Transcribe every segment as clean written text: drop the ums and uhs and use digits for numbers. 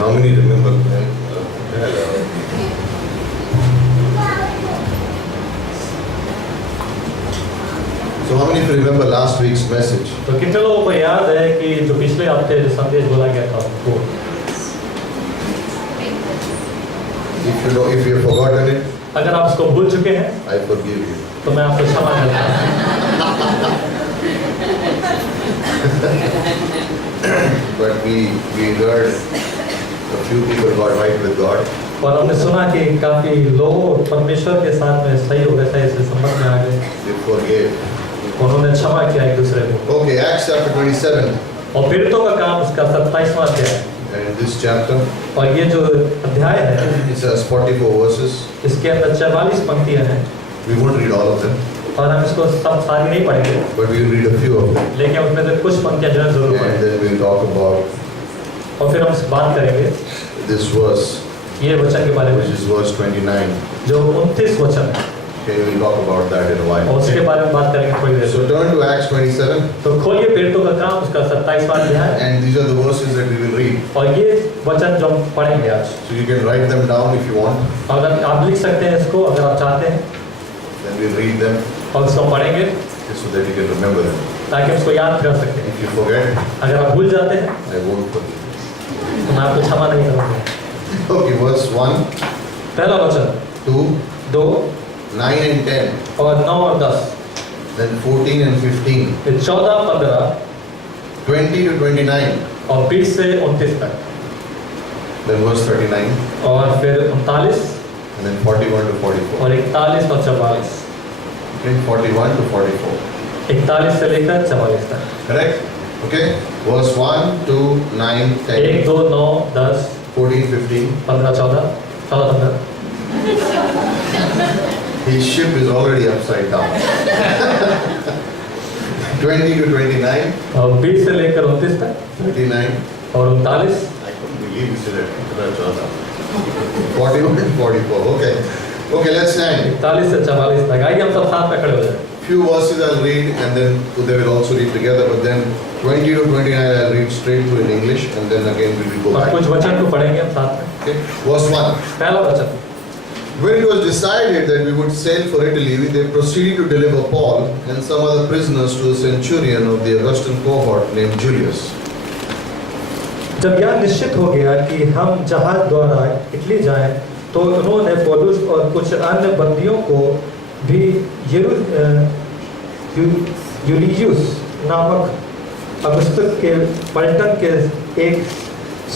How many remember? So how many of you remember last week's message? तो कितने लोगों को याद है कि जो पिछले हफ्ते जो संदेश बोला गया था वो? If you have forgotten it, अगर आप उसको भूल चुके हैं I forgive you. तो मैं आपको क्षमा करता हूँ। But we heard a few people got right with God. और हमने सुना कि काफी लोग परमेश्वर के साथ में सही हो गए, सही से संबंध में आ गए, They forgave. उन्होंने क्षमा किया एक दूसरे को। Okay, Acts chapter 27. और पीड़ितों का काम उसका 27वां अध्याय है। And in this chapter, और ये जो अध्याय है it has 44 verses. इसके अंदर 44 पंक्तियां हैं We won't read all of them, और हम इसको सब सारी नहीं पढ़ेंगे, but we will read a few of them. लेकिन उसमें से कुछ पंक्तियां जो है जरूर And पढ़ेंगे। then we'll talk about और फिर हम इस बात करेंगे this verse, ये वचन के बारे में which is verse 29. जो 29 वचन है, Okay, we'll talk about that in a और while. उसके बारे में बात करेंगे थोड़ी देर। So turn to Acts 27, तो खोलिए पीड़ितों का काम उसका 27वां अध्याय, and these are the verses that we will read. और ये वचन जो हम पढ़ेंगे आज। So you can write them down if you want, अगर आप लिख सकते हैं इसको, अगर आप चाहते हैं, then we'll read them और उसको पढ़ेंगे so that you can remember them. ताकि उसको याद कर सकें। If you forget, अगर आप भूल जाते हैं I won't forgive. तो मैं आपको क्षमा नहीं करूँगा। Okay, verse 1, पहला वचन 2, 2 9 and 10, और 9 और 10, then 14 and 15, फिर 14, 15 20 to 29, और 20 से 29 तक, then verse 39, और फिर 39 and then 41 to 44. और 41 और 44, Okay, 41 to 44. 41 से लेकर 44 तक। Correct? Okay, verse 1, 2, 9, 10, 1, 2, 9, 10, 14, 15. 15, 14, 14, 15। His ship is already upside down. 20 to 29, और 20 से लेकर 29 तक 39. और 39 I couldn't believe you said it. 41 and 44. Okay. Okay, let's stand. 41 से 44 तक। आइए हम सब साथ में खड़े हो जाए। Few verses I'll read and then they will also read together, but then 20 to 29 I'll read straight through in English and then again we will go और back. कुछ वचन को पढ़ेंगे हम साथ में। Okay. Verse 1. पहला वचन, When it was decided that we would sail for Italy, they proceeded to deliver Paul and some other prisoners to the centurion of the Augustan cohort named Julius. जब यह निश्चित हो गया कि हम जहाज द्वारा इटली जाएं, तो उन्होंने पौलुस और कुछ अन्य बंदियों को भी यूलियुस नामक अगस्तुस के पलटन के एक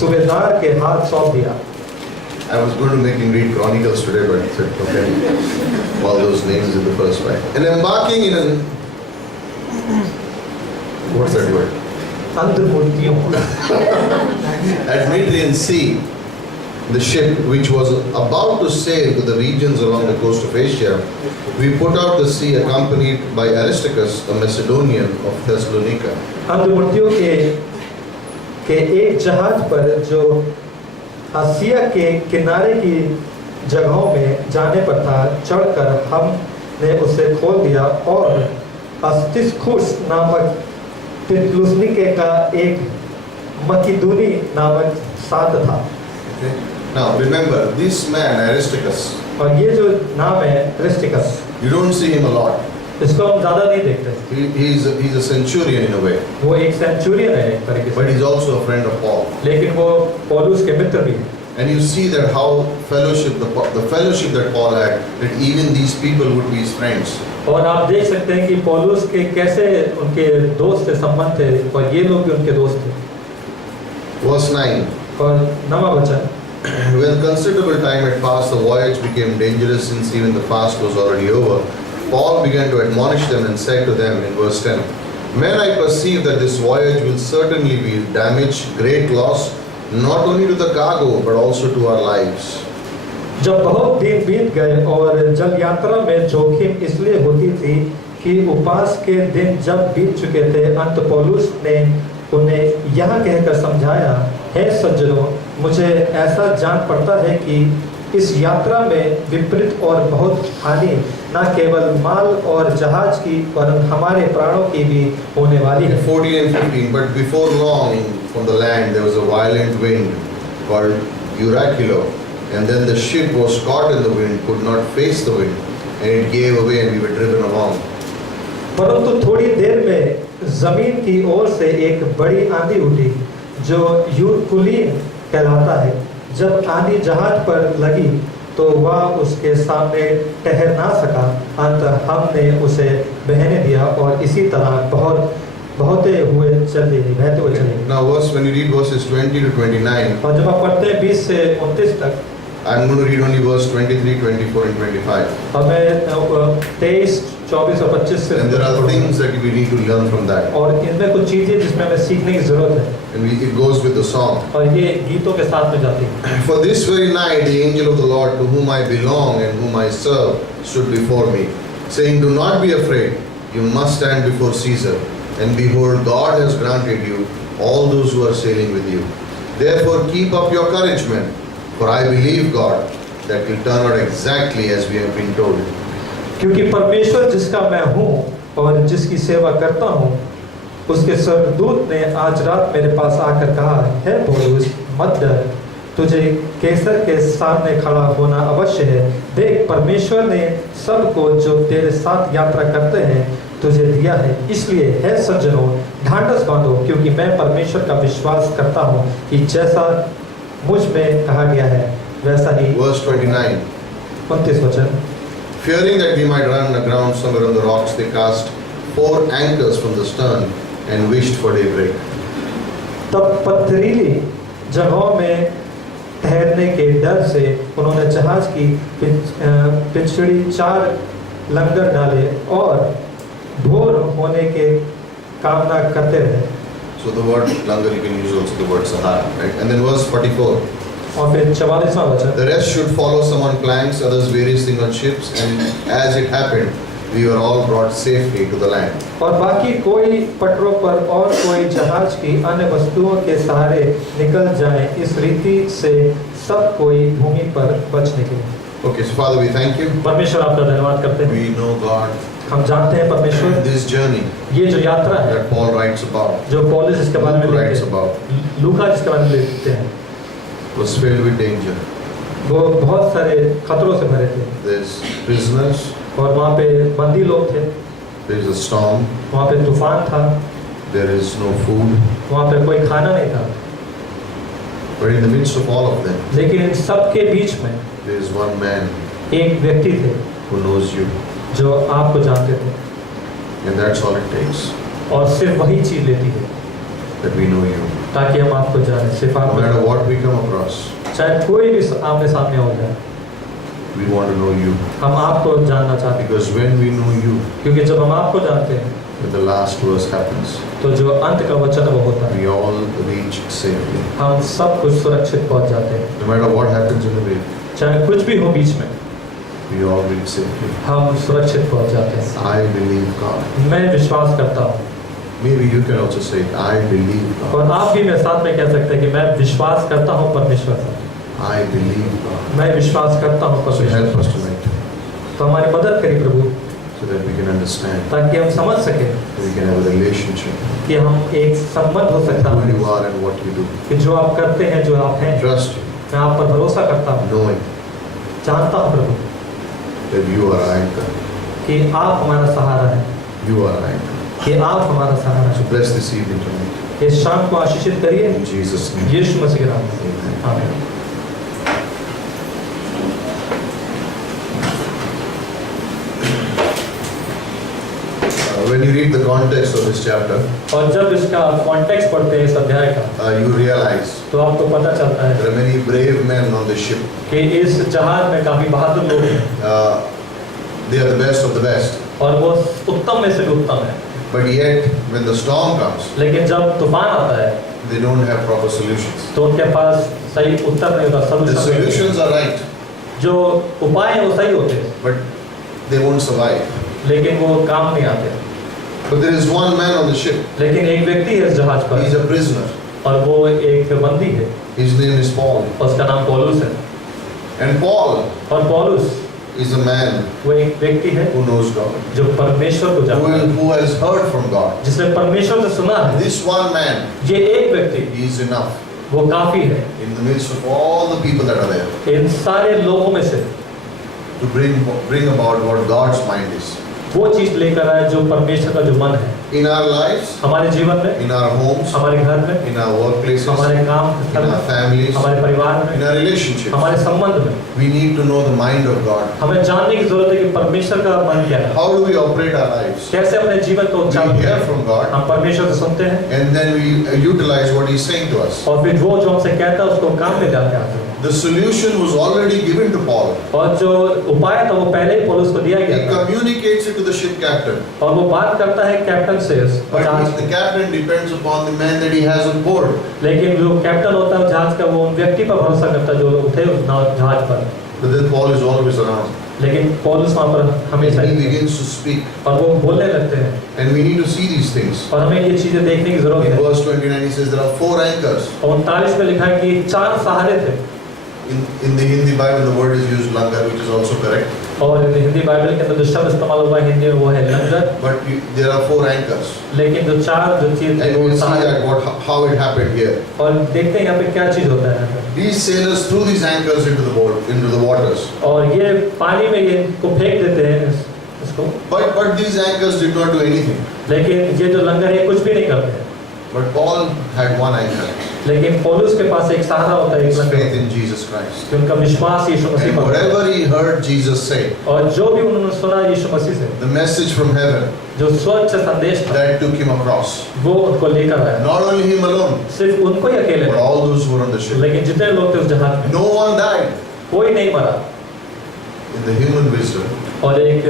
सूबेदार के हाथ सौंप दिया। I was going to make him read Chronicles today, but I said, okay, all those names in the first one. And embarking in an, what's that word? अंधमूर्तियों At Mediterranean Sea, the ship which was about to sail to the regions along the coast of Asia, we put out to sea accompanied by Aristarchus, a Macedonian of Thessalonica. अंधमूर्तियों के एक जहाज पर जो आसिया के किनारे की जगहों में जाने पर था, चढ़कर हमने उसे खोल दिया और अस्तिस्खुस नामक तितलुस्निके का एक मकिदुनी नामक साथ था। Okay? Now remember, this man Aristarchus, और ये जो नाम है अरिस्टिकस, you don't see him a lot. इसको हम ज़्यादा नहीं देखते। He's a centurion in a way, वो एक सेंचुरियन है एक तरीके but से, he's also a friend of Paul. लेकिन वो पौलुस के मित्र भी हैं। And you see that how the fellowship that Paul had, that even these people would be his friends. और आप देख सकते हैं कि पौलुस के कैसे उनके दोस्त से संबंध थे और ये लोग भी उनके दोस्त थे। Verse 9. और 9वां वचन, When considerable time had passed, the voyage became dangerous since even the fast was already over. Paul began to admonish them and said to them in verse 10, Men, I perceive that this voyage will certainly be damage, great loss, not only to the cargo, but also to our lives. जब बहुत दिन बीत गए और जल यात्रा में जोखिम इसलिए होती थी कि उपवास के दिन जब बीत चुके थे, अंत पौलुस ने उन्हें यह कहकर समझाया, हे सज्जनों, मुझे ऐसा जान पड़ता है कि इस यात्रा में विपरीत और बहुत हानि न केवल माल और जहाज की वरन हमारे प्राणों की भी होने वाली है। 14 and 15. But before long, from the land there was a violent wind, called Euraculo, and then the ship was caught in the wind, could not face the wind, and it gave away and we were driven along. परंतु थोड़ी देर में जमीन की ओर से एक बड़ी आंधी उठी जो यूरकुलीन कहलाता है। जब आंधी जहाज पर लगी तो वह उसके सामने ठहर ना सका। अंत हमने उसे बहने दिया और इसी तरह बहते हुए चले। Now when you read verses 20 to 29, और जब आप पढ़ते हैं 20 से 29 तक, I'm going to read only verse 23, 24 and 25. और मैं 23, 24 और 25 से, And there are things that we need to learn from that. और इनमें कुछ चीजें जिसमें हमें सीखने की जरूरत है, And it goes with the song. और ये गीतों के साथ में जाती है। For this very night the angel of the Lord, to whom I belong and whom I serve, stood before me, saying, Do not be afraid, you must stand before Caesar. And behold, God has granted you all those who are sailing with you. Therefore keep up your courage, men, for I believe God that will turn out exactly as we have been told. क्योंकि परमेश्वर जिसका मैं हूँ और जिसकी सेवा करता हूँ, उसके स्वर्गदूत ने आज रात मेरे पास आकर कहा, हे पौलुस, मत डर, तुझे कैसर के सामने खड़ा होना अवश्य है। देख, परमेश्वर ने सबको जो तेरे साथ यात्रा करते हैं तुझे दिया है। इसलिए हे सज्जनों, ढांढस बांधो, क्योंकि मैं परमेश्वर का विश्वास करता हूँ कि जैसा मुझ में कहा गया है वैसा ही। Verse 29. 29 वचन। Fearing that we might run aground somewhere on the rocks, they cast 4 anchors from the stern and wished for daybreak. तब पथरीली जगहों में ठहरने के डर से उन्होंने जहाज की पिछड़ी 4 लंगर डाले और भोर होने के कामना करते रहे। So the word langar you can use also the word sahara, right? And then verse 44. और फिर 44वां वचन। The rest should follow, some on planks, others various things on ships, and as it happened, we were all brought safely to the land. और बाकी कोई पटरों पर और कोई जहाज की अन्य वस्तुओं के सहारे निकल जाएं, इस रीति से सब कोई भूमि पर बच निकले। Okay, so Father, we thank you. परमेश्वर आपका धन्यवाद करते हैं। We know God, हम जानते हैं परमेश्वर, this journey ये जो यात्रा है that Paul writes about, जो पौलुस इसके बारे में Luke writes लिखते about, हैं, लूका जिसके बारे में लिखते हैं, was filled with danger. वो बहुत सारे खतरों से भरे थे। There's prisoners, और वहाँ पे बंदी लोग थे, there's a storm, वहाँ पे तूफान था, there is no food. वहाँ पे कोई खाना नहीं था। But in the midst of all of them, लेकिन इन सब के बीच में there is one man एक व्यक्ति थे who knows you. जो आपको जानते थे, And that's all it takes, और सिर्फ वही चीज लेती है that we know you. ताकि हम आपको जाने। सिर्फ No आप, matter what we come across, चाहे कोई भी आमने सामने हो जाए, we want to know you. हम आपको जानना चाहते हैं। Because when we know you, क्योंकि जब हम आपको जानते हैं when the last verse happens, तो जो अंत का वचन वो होता है, we all reach safely. हम सब कुछ सुरक्षित पहुंच जाते हैं। No matter what happens in the way, चाहे कुछ भी हो बीच में, we all reach safely. हम सुरक्षित पहुंच जाते हैं। I believe God. मैं विश्वास करता हूँ। Maybe you can also say, I believe God. और आप भी मेरे साथ में कह सकते हैं कि मैं विश्वास करता हूँ परमेश्वर से। I believe God. मैं विश्वास करता हूँ So परमेश्वर help us से। tonight तो हमारी मदद करिए प्रभु, so that we can understand, ताकि हम समझ सकें that we can have a relationship कि हम एक संबंध हो सकता who है you are and what you do. कि जो आप करते हैं, जो आप हैं, Trust you, मैं आप पर भरोसा करता हूँ। knowing जानता हूँ प्रभु that you are our anchor. कि आप हमारा सहारा है, You are our anchor. कि आप हमारा सहारा So है। bless this evening tonight. इस शाम को आशीषित करिए In Jesus' name. यीशु मसीह के नाम में। Amen. आमीन। When you read the context of this chapter, और जब इसका कॉन्टेक्स्ट पढ़ते हैं इस अध्याय का, you realize तो आपको पता चलता है there are many brave men on this ship. कि इस जहाज में काफी बहादुर लोग हैं They are the best of the best. और वो उत्तम में से भी उत्तम है। But yet, when the storm comes, लेकिन जब तूफान आता है they don't have proper solutions. तो उनके पास सही उत्तर नहीं होता, The सलूशन नहीं solutions are right, होता। जो उपाय हैं वो सही होते हैं, but they won't survive. लेकिन वो काम नहीं आते। But there is one man on the ship. लेकिन एक व्यक्ति है इस जहाज He is पर a prisoner. और वो एक बंदी है, His name is Paul. और उसका नाम पौलुस है। And Paul और पौलुस is a man वो एक व्यक्ति है who knows God, जो परमेश्वर को जानता है, who has heard from God. जिसने परमेश्वर से सुना है। This one man, ये एक व्यक्ति he is enough. वो काफी है in the midst of all the people that are there इन सारे लोगों में से to bring about what God's mind is. वो चीज लेकर आए जो परमेश्वर का जो मन है In our lives, हमारे जीवन में, in our homes, हमारे घर में, in our workplaces, हमारे काम in स्थल our में, families, हमारे परिवार in में, our relationships. हमारे संबंध में We need to know the mind of God. हमें जानने की जरूरत है कि परमेश्वर का मन क्या है, How do we operate our lives? कैसे अपने जीवन को We चालू hear करें। from God हम परमेश्वर से सुनते हैं and then we utilize what He's saying to us. और फिर वो जो हमसे कहता है उसको काम में लाते आते हैं। The solution was already given to Paul. और जो उपाय था वो पहले ही पौलुस को दिया He गया था communicates it to the ship captain. और वो बात करता है कैप्टन से But जहाज the captain depends upon the men that he has on board. लेकिन जो कैप्टन होता है जहाज का वो उन व्यक्ति पर भरोसा करता है जो लोग थे उस जहाज पर But then Paul is always around. लेकिन पौलुस वहाँ पर हमेशा And he ही थे। begins to speak. और वो बोलने लगते हैं And we need to see these things. और हमें ये चीजें देखने की जरूरत In है। verse 29 he says there are 4 anchors. और 39 में लिखा है कि 4 सहारे थे In the Hindi Bible the word is used langar, which is also correct. और हिंदी बाइबल के अंदर जो शब्द इस्तेमाल हुआ है हिंदी में वो है लंगर But there are 4 anchors. लेकिन जो 4 जो चीज थे And वो we'll see सहारे that how it happened here. और देखते हैं यहाँ पे क्या चीज होता है These sailors threw these anchors into the boat, into the waters. और ये पानी में ये को फेंक देते हैं इसको But these anchors did not do anything. लेकिन ये जो लंगर है कुछ भी नहीं करते हैं But Paul had one anchor. लेकिन पौलुस के पास एक सहारा होता है एक His langar faith in Jesus Christ. कि उनका विश्वास यीशु मसीह And पर होता है। whatever he heard Jesus say, और जो भी उन्होंने सुना यीशु मसीह से the message from heaven जो स्वच्छ संदेश था that took him across. वो उनको लेकर आया Not only him alone, सिर्फ उनको ही अकेले but नहीं, all those who were on the ship. लेकिन जितने लोग थे उस जहाज में No one died. कोई नहीं मरा In the human wisdom, और एक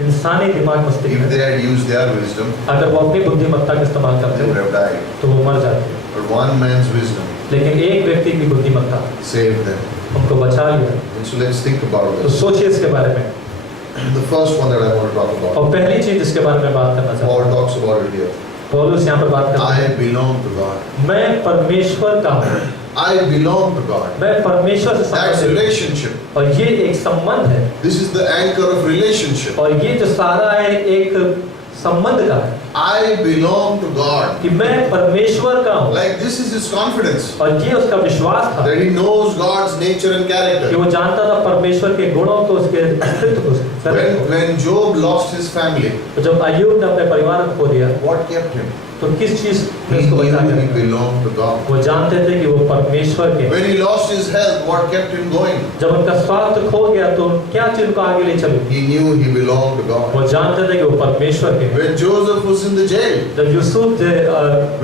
इंसानी दिमाग मस्तिष्क if में they had used their wisdom, अगर वो अपनी बुद्धिमत्ता का इस्तेमाल they करते would have died. तो वो मर जाते But one man's wisdom लेकिन एक व्यक्ति की बुद्धिमत्ता saved them. हमको बचा लिया। And so let's think about तो this. सोचिए इसके बारे में The first one that I want to talk about. और पहली चीज जिसके बारे में बात करना चाहता Paul हूँ talks about it here. पौलुस यहाँ पर बात करता है I belong to God. मैं परमेश्वर का हूँ I belong to God. मैं परमेश्वर से That's संबंधित relationship. और ये एक संबंध है This is the anchor of relationship. और ये जो सारा है एक संबंध का है I belong to God. कि मैं परमेश्वर का हूँ Like this is his confidence और ये उसका विश्वास था that he knows God's nature and कि character. वो जानता था परमेश्वर के गुणों को उसके अस्तित्व को When Job lost his family, तो जब अय्यूब ने अपने परिवार को खो दिया what kept him? तो किस चीज ने He उसको knew बचा he लिया belonged to God. वो जानते थे कि वो परमेश्वर के When he lost his health, what kept him going? जब उनका स्वास्थ्य खो गया तो क्या चीज उनको आगे ले चली He knew he belonged to God. वो जानते थे कि वो परमेश्वर के हैं। When Joseph was in the jail, जब Yusuf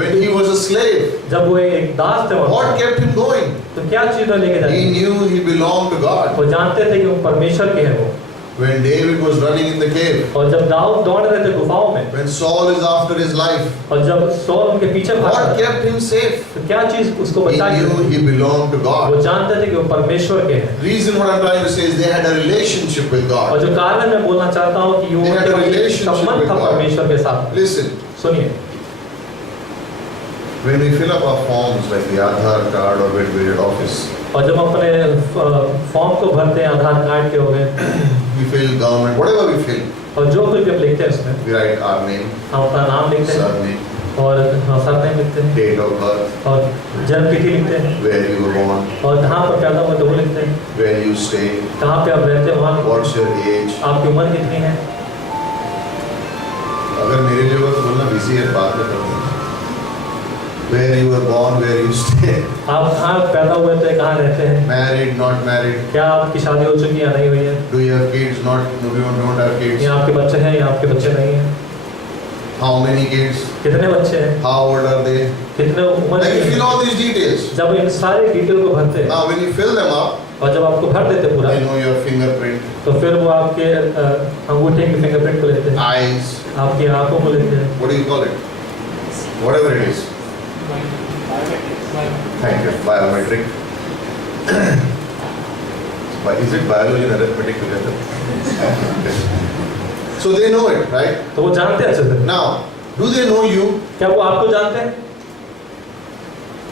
when he was a slave, जब वो एक दास थे वहाँ what kept him going? तो क्या चीज ने लेके जाती He knew he belonged to God. वो जानते थे कि वो परमेश्वर के हैं वो When David was running in the cave, और जब दाऊद दौड़ रहे थे गुफाओं में when Saul is after his life, और जब सौल उनके पीछे भाग what रहा था, kept him safe? तो क्या चीज उसको He बचा knew के he belonged to वो God. जानते थे कि वो परमेश्वर के हैं Reason what I'm trying to say is they had a relationship with और God. जो कारण मैं बोलना चाहता हूँ कि They had a वो relationship संबंध with था God. परमेश्वर के साथ Listen, सुनिए when we fill up our forms like the Aadhaar card or when we're at office, और जब हम अपने फॉर्म को भरते हैं आधार कार्ड के हो गए we fill government, whatever we fill, और जो कुछ भी हम लिखते हैं उसमें we write our name, हम अपना नाम लिखते हैं surname, और सरनेम लिखते हैं date of birth, और जन्म तिथि लिखते हैं where you were born, और कहाँ पर पैदा हुए तो वो लिखते हैं where you stay, कहाँ पे आप रहते हैं वहाँ लिखते what's your age. हैं आपकी उम्र कितनी है अगर मेरे लिए होगा तो बोलना बिजी है, बात में करूँगा. Where you were born, where you stay, आप कहाँ पैदा हुए थे कहाँ रहते हैं married, not married, क्या आपकी शादी हो चुकी है या नहीं हुई है do you have kids, not, no, we don't have kids, या आपके बच्चे हैं या आपके बच्चे नहीं हैं how many kids, कितने बच्चे हैं how old are they, कितने उम्र like के you हैं? fill all these details. जब इन सारे डिटेल को भरते हैं Now when you fill them up, और जब आपको भर देते पूरा they know your fingerprint, तो फिर वो आपके अंगूठे की फिंगरप्रिंट को लेते हैं eyes, आपकी आंखों को लेते हैं what do you call it, whatever it is. Thank you, biometric. Is it biology and arithmetic together? So they know it, right? तो वो जानते हैं अच्छे से Now, do they know you? क्या वो आपको जानते हैं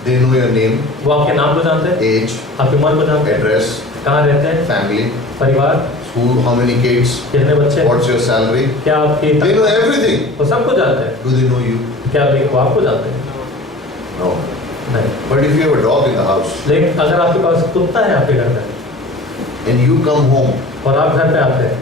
They know your name, वो आपके नाम को जानते हैं age, आपकी उम्र को जानते हैं address, कहाँ रहते हैं family, परिवार who, how many kids, कितने बच्चे हैं what's your salary. क्या आपकी They know everything. वो सबको जानते हैं Do they know you? क्या वो आपको जानते हैं No. नहीं। But if you have a dog in the house लेकिन अगर आपके पास कुत्ता है आपके घर में and you come home, और आप घर पे आते हैं,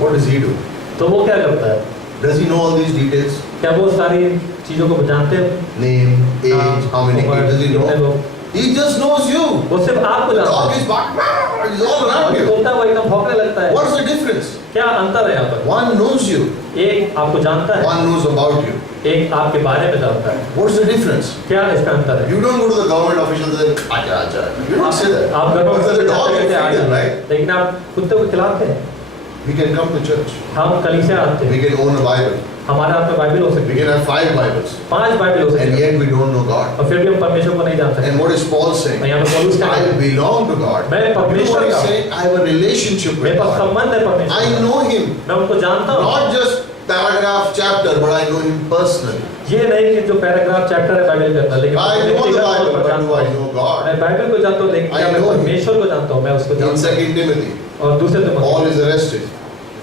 what does he do? तो वो क्या करता है? Does he know all these details? क्या वो सारी चीजों को जानते हैं? Name, age, how many kids, does he know? He just knows you. वो सिर्फ आपको The जानता dog है। is barking, he's all around you. कुत्ता वो एकदम भौंकने लगता है। What's the difference? क्या अंतर है यहाँ पर? One knows you, एक आपको जानता है, one knows about you. एक आपके बारे में जानता है। What's the difference? क्या इसका अंतर है? You don't go to the government officials and say, Acha, acha. You don't say that. आप घर Because में the dog is जाते freedom, हैं, right? लेकिन आप कुत्ते को खिलाते हैं। We can come to church. हम कलीसिया आते We हैं, can own a Bible. हमारे हाथ में बाइबल हो We सकती can है, have 5 Bibles. 5 बाइबल हो सकती And है, yet we don't know God. और फिर भी हम परमेश्वर को नहीं जान सकते। And what is Paul saying? और यहाँ पे पौलुस क्या I कहता है? belong to God. मैं You know परमेश्वर what का he's हूँ, saying? I have a relationship with मेरे पास God. संबंध है परमेश्वर I का। know Him. मैं उनको जानता हूँ। Not just paragraph, chapter, but I know Him personally. ये नहीं कि जो पैराग्राफ चैप्टर है बाइबल के अंदर, लेकिन I know the व्यक्तिगत तौर Bible, पर but जानता do I हूँ। know God? मैं बाइबल को जानता हूँ, लेकिन क्या I मैं know him. परमेश्वर को जानता हूँ? मैं उसको In जानता हूँ। 2 Timothy, और दूसरे तो Paul is arrested.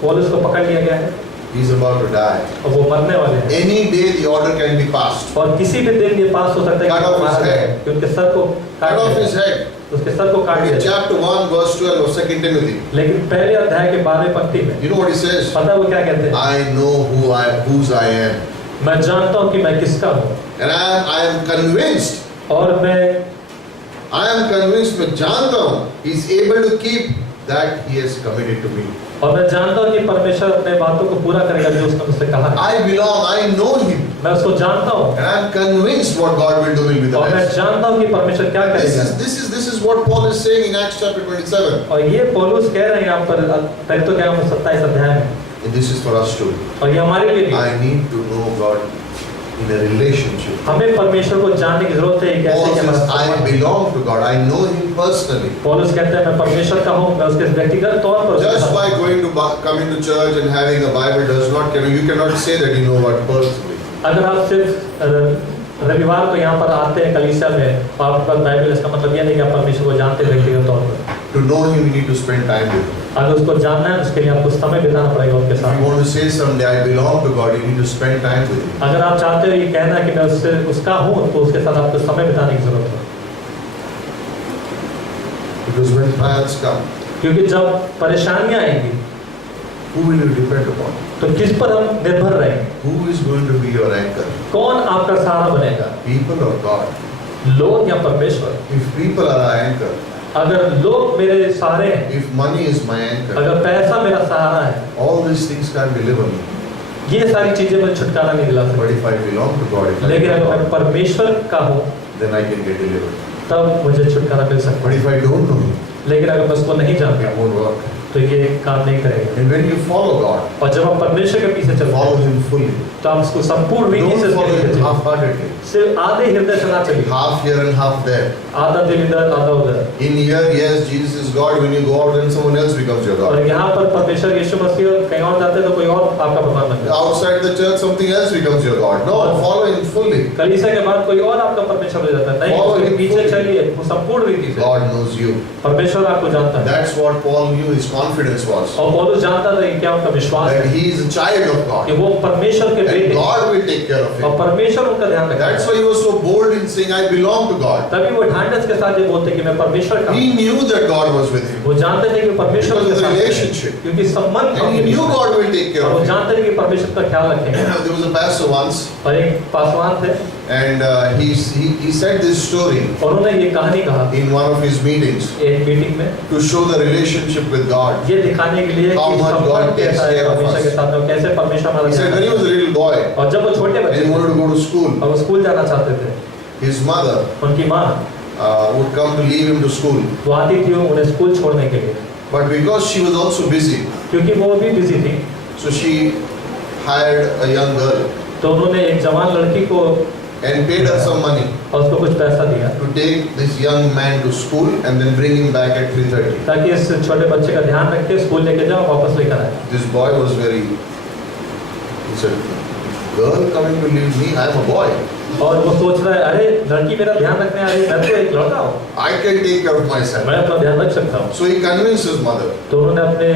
पौलुस को पकड़ लिया गया है He's about to die. और वो मरने वाले हैं, Any day the order can be passed. और किसी भी दिन ये पास हो सकता है Cut कि off वो मारा his जाए, head. कि उनके सर को काट Cut off दिया his जाए, head. उसके सर को काट दिया In जाए। chapter 1, verse 12 of 2 Timothy, लेकिन पहले अध्याय के 12वें पंक्ति में you know what he says? पता है वो क्या कहते हैं? I know whose I am. मैं जानता हूँ कि मैं किसका हूँ, And I am convinced, और मैं मैं जानता हूँ, he is able to keep that he has committed to me. और मैं जानता हूँ कि परमेश्वर अपने बातों को पूरा करेगा जो उसने मुझसे कहा है। I belong, I know him. मैं उसको जानता हूँ, And I am convinced what God will do will be the और मैं best. जानता हूँ कि परमेश्वर क्या करेगा। This is what Paul is saying in Acts chapter 27. और ये पौलुस कह रहे हैं यहाँ पर पहले तो क्या 27 अध्याय में, And this is for us too. और ये हमारे लिए भी है। I need to know God in a relationship. हमें परमेश्वर को जानने की जरूरत है। एक ऐसे Paul कि says, हमारा I संबंध- belong to God. I know him personally. पौलुस कहते हैं मैं परमेश्वर का हूँ, मैं उसके व्यक्तिगत तौर पर उसके Just साथ by हूँ। going to coming to church and having a Bible does not, you cannot say that you know God personally. अगर आप सिर्फ रविवार को यहाँ पर आते हैं कलीसिया में और आपके पास बाइबल, इसका मतलब ये नहीं कि आप परमेश्वर को जानते हैं व्यक्तिगत तौर पर। To know him, you need to spend time with him. अगर उसको जानना है उसके लिए आपको समय बिताना पड़ेगा उनके If you साथ। want to say someday, I belong to God, you need to spend time with him. अगर आप चाहते हो ये कहना कि मैं उससे उसका हूँ, तो उसके साथ आपको समय बिताने की जरूरत है। Because when trials come, क्योंकि जब परेशानियां आएंगी who will you depend upon? तो किस पर हम निर्भर रहेंगे? Who is going to be your anchor? कौन आपका सहारा बनेगा, People or God? लोग या परमेश्वर? If people are our anchor, अगर लोग मेरे सहारे हैं, if money is my anchor, अगर पैसा मेरा सहारा है, all these things can't deliver me. ये सारी चीजें मुझे छुटकारा नहीं दिला But सकती। if I belong to God, if I लेकिन अगर belong मैं to God, परमेश्वर का हूँ then I can get delivered. तब मुझे छुटकारा मिल सकता But है। if I don't know him, लेकिन अगर मैं उसको नहीं जानता it won't work. तो ये काम नहीं करेगा। And when you follow God, और जब हम परमेश्वर के पीछे चलते follow हैं him fully. तो हम उसको संपूर्ण रीति से Don't उसके follow पीछे him चलें। half-heartedly. सिर्फ आधे हृदय से ना चलिए, Half here and half there. आधा दिल इधर आधा उधर। In here, yes, Jesus is God. When you go out, then someone else becomes your God. और यहाँ पर परमेश्वर यीशु मसीह और कहीं और जाते हैं तो कोई और आपका भगवान बन जाता है। Outside the church, something else becomes your God. No, follow him fully. कलीसिया के बाद कोई और आपका परमेश्वर हो जाता है। नहीं, Follow उसके him पीछे fully. चलिए वो संपूर्ण रीति से। God knows you. परमेश्वर आपको जानता है। That's what Paul knew. His confidence was और पौलुस जानता था कि क्या उनका विश्वास that है he is a child of कि God, वो परमेश्वर के and बेटे हैं God will take care of और him. परमेश्वर उनका ध्यान रखेगा। That's why he was so bold in saying, "I belong to God." तभी वो ढांढस के साथ ये बोलते कि मैं परमेश्वर का हूँ। He knew that God was with him, वो जानते थे कि परमेश्वर Because के of the साथ relationship. है, क्योंकि संबंध था and he उनके knew बीच में। God will take care और of वो him. जानते थे कि परमेश्वर का ख्याल रखेंगे। There was a pastor once, और एक पासवान थे and he said this story और उन्होंने ये कहानी कहा in one of his meetings एक मीटिंग में, to show the relationship with God. ये दिखाने के लिए कि How much God संबंध takes कैसा है care of परमेश्वर us. के साथ और कैसे परमेश्वर हमारा He said ध्यान when he was रखता a है। little boy और जब वो छोटे and बच्चे he थे wanted to go to school, और वो स्कूल जाना चाहते थे, his mother उनकी माँ would come to leave him to school. वो आती थी उन्हें स्कूल छोड़ने के लिए, But because she was also busy, क्योंकि वो भी बिजी थी, so she hired a young girl तो उन्होंने एक जवान लड़की को and paid her some money और उसको कुछ पैसा दिया to take this young man to school and then bring him back at 3:30. ताकि इस छोटे बच्चे का ध्यान रख के स्कूल लेके जाओ वापस लेकर आए। This boy was very, he said, girl coming to leave me, I am a boy. और वो सोच रहा है अरे लड़की मेरा ध्यान रखने आ रही है, मैं तो एक लड़का हूँ, I can take care of myself. मैं अपना ध्यान रख सकता हूँ। So he convinced his mother. तो उन्होंने अपने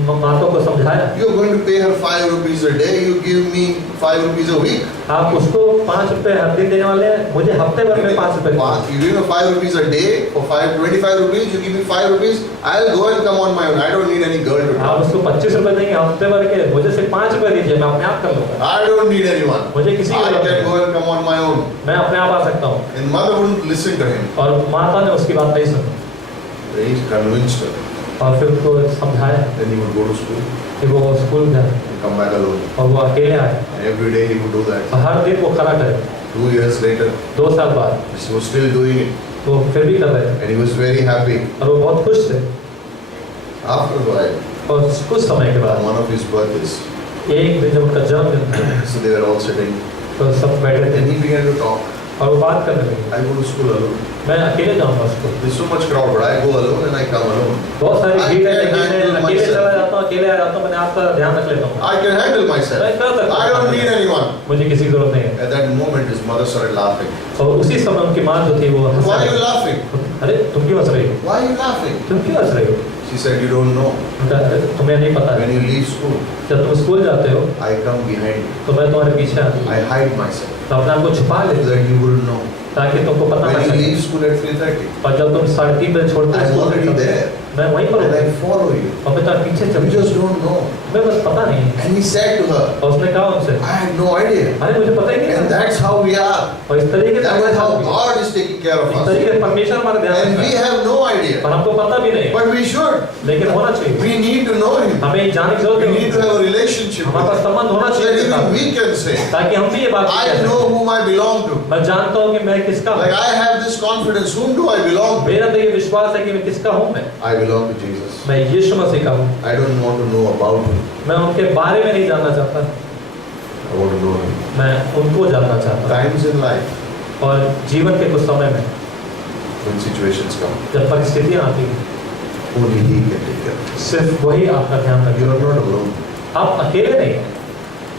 माता को समझाया, You're going to pay her 5 rupees a day, you give me 5 rupees a week. आप उसको 5 रुपए हर दिन देने वाले हैं, मुझे हफ्ते भर में 5 रुपए दो। You give me 5 rupees a day for 25 rupees, you give me 5 rupees, I'll go and come on my own. I don't need any girl to आप talk. उसको 25 रुपए देंगे हफ्ते भर के, मुझे सिर्फ 5 रुपए दीजिए, मैं अपने आप कर लूंगा, I don't need anyone. मुझे किसी की I जरूरत can नहीं, go and come on my own. मैं अपने आप आ सकता हूँ। And mother wouldn't listen to him. और माता ने उसकी बात नहीं सुनी He convinced her. और फिर उसको समझाया Then he would go to school कि वो स्कूल जाए and come back alone. और वो अकेले आए, And every day he would do that. और हर दिन वो खड़ा करे। 2 years later, 2 साल बाद he was still doing it. वो फिर भी कर रहे थे And he was very happy. और वो बहुत खुश थे। After a while, और कुछ समय के on बाद one of his birthdays, एक दिन जब उनका जन्मदिन था so they were all sitting. तो सब बैठे थे Then he began to talk. और वो बात करने लगे, I go to school alone. मैं अकेले जाऊंगा school, There's so much crowd, but I go alone and I come alone. बहुत सारी I भीड़ है can लेकिन handle मैं अकेले myself. चला जाता हूँ, अकेले आ जाता हूँ, मैंने आपका ध्यान रख लेता हूँ, I can handle मैं myself. कर सकता I don't need हूँ, anyone. मुझे किसी की जरूरत नहीं है। At that moment, his mother started laughing. और उसी समय उनकी माँ जो थी वो हंस Why are you रही, laughing? अरे तुम क्यों हंस रही हो, Why are you laughing? तुम क्यों हंस रही हो? She said, you don't know. उनका, अरे तुम्हें नहीं पता है, When you leave school, जब तुम स्कूल जाते हो I come behind you. तो मैं तुम्हारे पीछे आती हूँ, I hide myself तो अपने आप को छुपा so लेती हूँ that you wouldn't know. ताकि तुमको पता ना When you चले। leave school at 3:30, और जब तुम 3:30 बजे छोड़ते हो I'm स्कूल already से, there मैं वहीं पर and हूँ I follow you. और मैं तुम्हारे पीछे You चलती हूँ, just don't know. मैं बस पता नहीं है। And he said to her, और उसने कहा उनसे, I had no idea. अरे मुझे पता ही नहीं And था। that's how we are. और इस तरीके से That हमारे is how साथ भी- God is taking care of इस us. तरीके से परमेश्वर हमारा ध्यान And रखता we है, have no idea. पर हमको पता भी नहीं है, But we should. लेकिन होना चाहिए। We need to know him. हमें ये जानने की जरूरत We need to है, have a relationship with हमारे पास him. संबंध होना So चाहिए that उसके even साथ, we can say, ताकि हम भी ये बात I कह know सकें। whom I belong to. मैं जानता हूँ कि मैं किसका हूँ, Like I have this confidence. Whom do I belong to? मेरा तो ये विश्वास है कि मैं किसका हूँ। I belong to Jesus. मैं यीशु मसीह का हूँ। I don't want to know about him. मैं उनके बारे में नहीं जानना चाहता, I want to know him. मैं उनको जानना चाहता हूँ। Times in life और जीवन के कुछ समय में when situations come, जब परिस्थितियाँ आती हैं, only he can take care of सिर्फ वही आपका ध्यान it. You रखेगा। are not alone. आप अकेले नहीं हैं,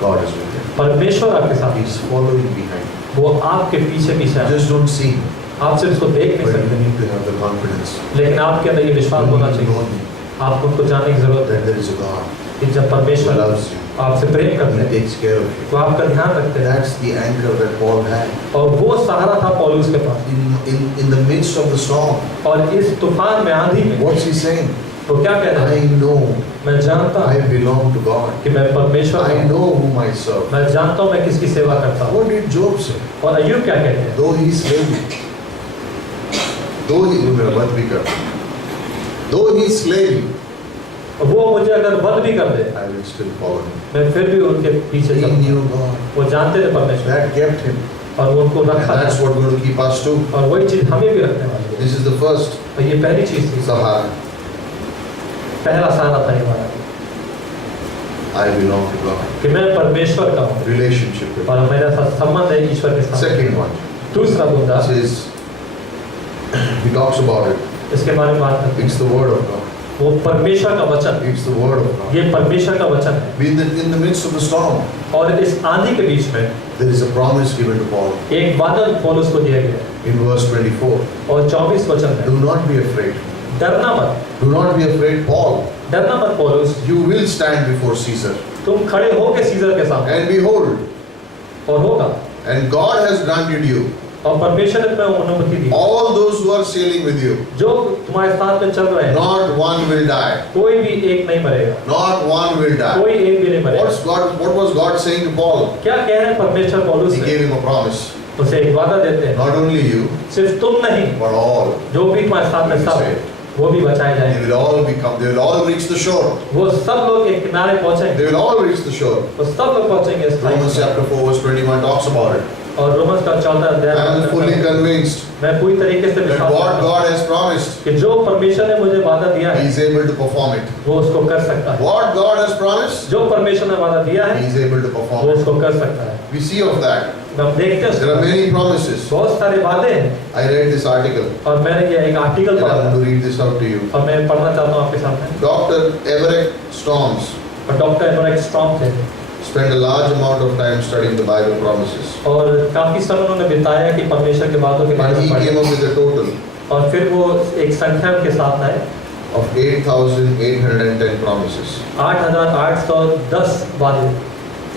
God is with you. परमेश्वर आपके साथ है। He's following behind. वो आपके पीछे पीछे है। Just don't see him. आप सिर्फ उसको देख But नहीं you सकते, need to have the confidence. लेकिन आपके अंदर ये विश्वास You होना need to चाहिए। know him. आपको उनको जानने की जरूरत है That there is a God कि जब who परमेश्वर loves you. आपसे प्रेम करते He हैं takes care of you. तो आपका ध्यान रखते हैं। That's the anchor that Paul had. और वो सहारा था पौलुस के पास। In the midst of the storm, और इस तूफान में, आंधी में, what's he saying? तो क्या कह रहा है? I know मैं जानता I हूँ belong to God. कि मैं परमेश्वर I हूँ। know whom I serve. मैं जानता हूँ मैं किसकी सेवा करता हूँ। What did Job say? और अय्यूब क्या कहते हैं? Though he slay me, though he मेरा वध भी कर, though he slay me, वो मुझे अगर वध भी कर दे, I will still follow him. मैं फिर भी उनके पीछे He चलूंगा। knew God. वो जानते थे परमेश्वर, That kept him. और वो उनको And रखा that's था। what going to keep us too. और वही चीज हमें भी रखने वाली है। This is the first और ये पहली चीज थी, Sahara. पहला सहारा था ये हमारा, I belong to God. कि मैं परमेश्वर का हूँ Relationship with और God. मेरा संबंध है ईश्वर के साथ। Second one. दूसरा मुद्दा, Says he talks about it. इसके बारे में बात करते It's the word of God. हैं, वो परमेश्वर का वचन, It's the word of God. ये परमेश्वर का वचन है। In the midst of the storm, और इस आंधी के बीच में there is a promise given to Paul. एक वादन पौलुस को दिया गया है In verse 24, और 24 वचन है, do not be afraid. डरना मत, Do not be afraid, Paul. डरना मत पौलुस, You will stand before Caesar. तुम खड़े हो के सीजर के सामने, And behold, और होगा, and God has granted you और परमेश्वर ने तुम्हें अनुमति दी, all those who are sailing with you. जो तुम्हारे साथ में चल रहे हैं, Not one will die. कोई भी एक नहीं मरेगा, Not one will die. कोई एक भी नहीं मरेगा। What was God saying to Paul? क्या कह रहे हैं परमेश्वर पौलुस He से? gave him a promise. उसे एक वादा देते हैं, Not only you, सिर्फ तुम नहीं, but all. जो भी तुम्हारे साथ में सब, वो भी बचाए They जाएंगे। will all become. They will all reach the shore. वो सब लोग एक किनारे पहुंचेंगे, They will all reach the shore. वो सब लोग पहुंचेंगे इस Romans time. chapter 4 verse 21 talks about it. और रोमन्स का 14 I am अध्याय, fully convinced मैं पूरी तरीके से that विश्वास what करता हूं God has promised, कि जो परमेश्वर ने मुझे वादा दिया He है, is able to perform it. वो उसको कर सकता है। What God has promised, जो परमेश्वर ने वादा दिया He है, is able to वो perform it. उसको कर सकता है। We see of that. हम देखते हैं There are उसको, many promises. बहुत सारे वादे हैं। I read this article और मैंने ये एक आर्टिकल and I पढ़ा want to read this out to you. और मैं पढ़ना चाहता हूँ आपके सामने। Dr. Everett Storms और डॉक्टर एनोरेक स्ट्रॉन्ग थे spent a large amount of time studying the Bible promises. और काफी समय उन्होंने बिताया कि परमेश्वर के बातों के बारे And he में came पढ़े, up with a total और फिर वो एक संख्या के साथ आए of 8,810 promises. 8,810 वादे।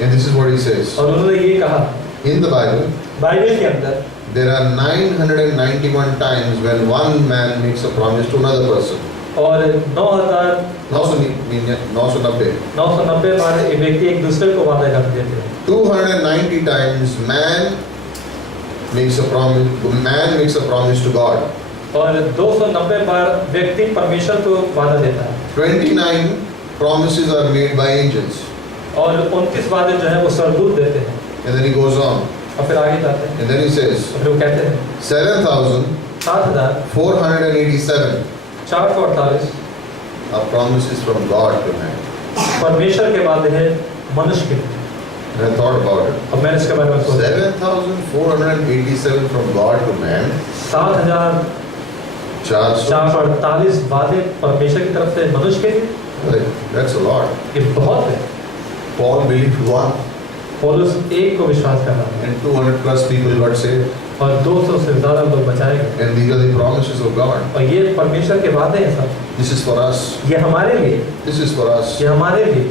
And this is what he says. और उन्होंने ये कहा In the Bible, बाइबल के अंदर there are 991 times when one man makes a promise to another person. और 9,990 बार एक व्यक्ति एक दूसरे को वादा कर देते हैं। 290 times man makes a promise to God. और 290 बार व्यक्ति परमेश्वर को वादा देता है। 29 promises are made by angels. और 29 वादे जो है वो स्वर्गदूत देते हैं। And then he goes on. और फिर आगे जाते हैं। And then he says, और फिर वो कहते हैं 7,487 7,448 are promises from God to man. परमेश्वर के वादे हैं मनुष्य के लिए। And I thought about it. अब मैंने इसके बारे में सोचा। 7,487 from God to man. 7,448 वादे परमेश्वर की तरफ से मनुष्य के लिए। That's a lot. ये बहुत है। Paul believed one, पौलुस एक को विश्वास कर रहा है and 200 plus people got saved. और 200 से ज्यादा लोग बचाए गए। And these are the promises of God. और ये परमेश्वर के वादे हैं सब। This is for us. ये हमारे लिए। This is for us. ये हमारे लिए।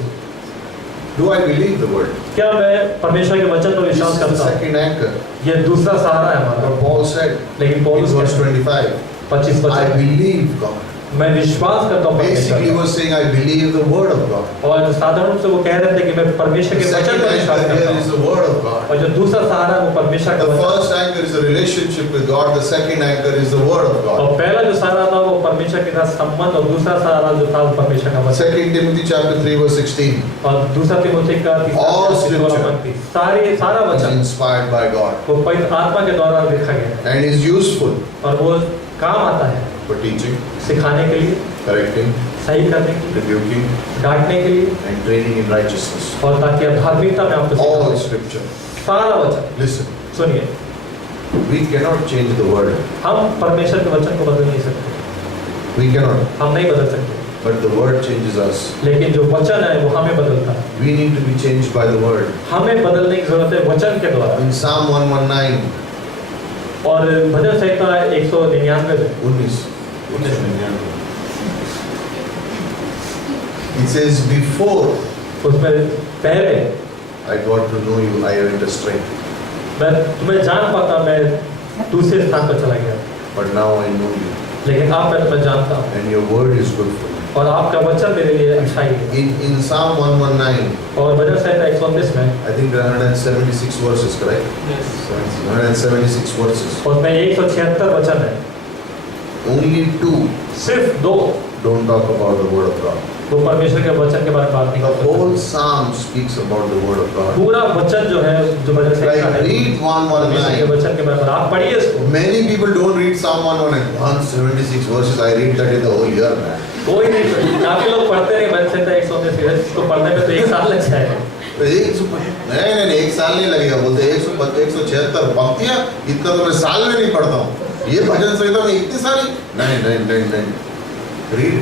Do I believe the word? क्या मैं परमेश्वर के वचन पर This विश्वास is the करता हूँ? second anchor. ये दूसरा सहारा है हमारा। What Paul said लेकिन in पौलुस verse कहता है, 25. 25 I वचन believe God. मैं विश्वास करता हूँ परमेश्वर Basically, he was saying, I believe the word of God. और साधारण रूप से वो कह रहे थे कि मैं परमेश्वर The के वचन second पर विश्वास anchor करता here is हूँ। the word of God. और जो दूसरा सहारा है वो परमेश्वर का The वचन। first anchor is a relationship with God. The second anchor is the word of God. और पहला जो सहारा था वो परमेश्वर के साथ संबंध और दूसरा सहारा जो था वो परमेश्वर का वचन। 2 Timothy chapter 3 verse 16. और दूसरा तिमोथी का All scripture सारा is वचन inspired by God वो पवित्र आत्मा के द्वारा लिखा गया है and is useful और वो काम आता है for teaching, सिखाने के लिए, correcting, सही करने के लिए, rebuking, डांटने के लिए and training in righteousness. और ताकि आप धार्मिकता में आपको All सिखाए। scripture. सारा वचन। Listen, सुनिए, we cannot change the word. हम परमेश्वर के वचन को बदल नहीं सकते, We cannot. हम नहीं बदल सकते, But the word changes us. लेकिन जो वचन है वो हमें बदलता है। We need to be changed by the word. हमें बदलने की जरूरत है वचन के द्वारा। In Psalm 119, और भजन संहिता 199 में 19. It says, before उसमें पहले I got to know you, I went astray. मैं तुम्हें जान पाता, मैं दूसरे स्थान पर चला गया, But now I know you. लेकिन आप मैं तुम्हें जानता हूँ And your word is good for me. और आपका वचन मेरे लिए अच्छा ही है। In Psalm 119, और भजन संहिता 119 में I think there are 176 verses, correct? 176 verses. उसमें 176 वचन है, Only 2 सिर्फ 2 don't talk about the word of God. वो परमेश्वर के वचन के बारे में बात नहीं The whole करते। Psalm speaks about the word of God. पूरा वचन जो है जो भजन संहिता Like है read परमेश्वर के 119. वचन के बारे में आप पढ़िए इसको। Many people don't read Psalm 119. 176 verses. I read that in the whole year, man. कोई नहीं, काफी लोग पढ़ते नहीं भजन संहिता 119 है, इसको पढ़ने में तो 1 साल लग जाएगा। तो नहीं 1 साल नहीं लगेगा, बोलते 176 पंक्तियां, इतना तो मैं साल में नहीं पढ़ता हूँ। ये भजन संहिता में इतनी सारी नहीं रीड,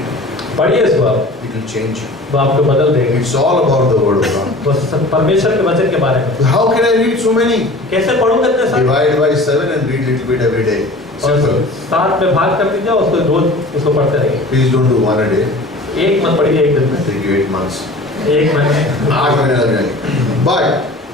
पढ़िए इसको आप, इट विल चेंज यू। वो आपको बदल देगा। It's all about the word of God. बस परमेश्वर के वचन के बारे में how can I read so many? कैसे पढ़ूंगा इतने सारे? Divide by 7 and read little bit every day. और सिंपल। 7 में भाग कर दीजिए, उसको रोज उसको पढ़ते रहिए। Please don't do one a day. एक मत पढ़िए एक दिन में, टेक यू 8 months। एक महीने 8 महीने लग जाएंगे। बट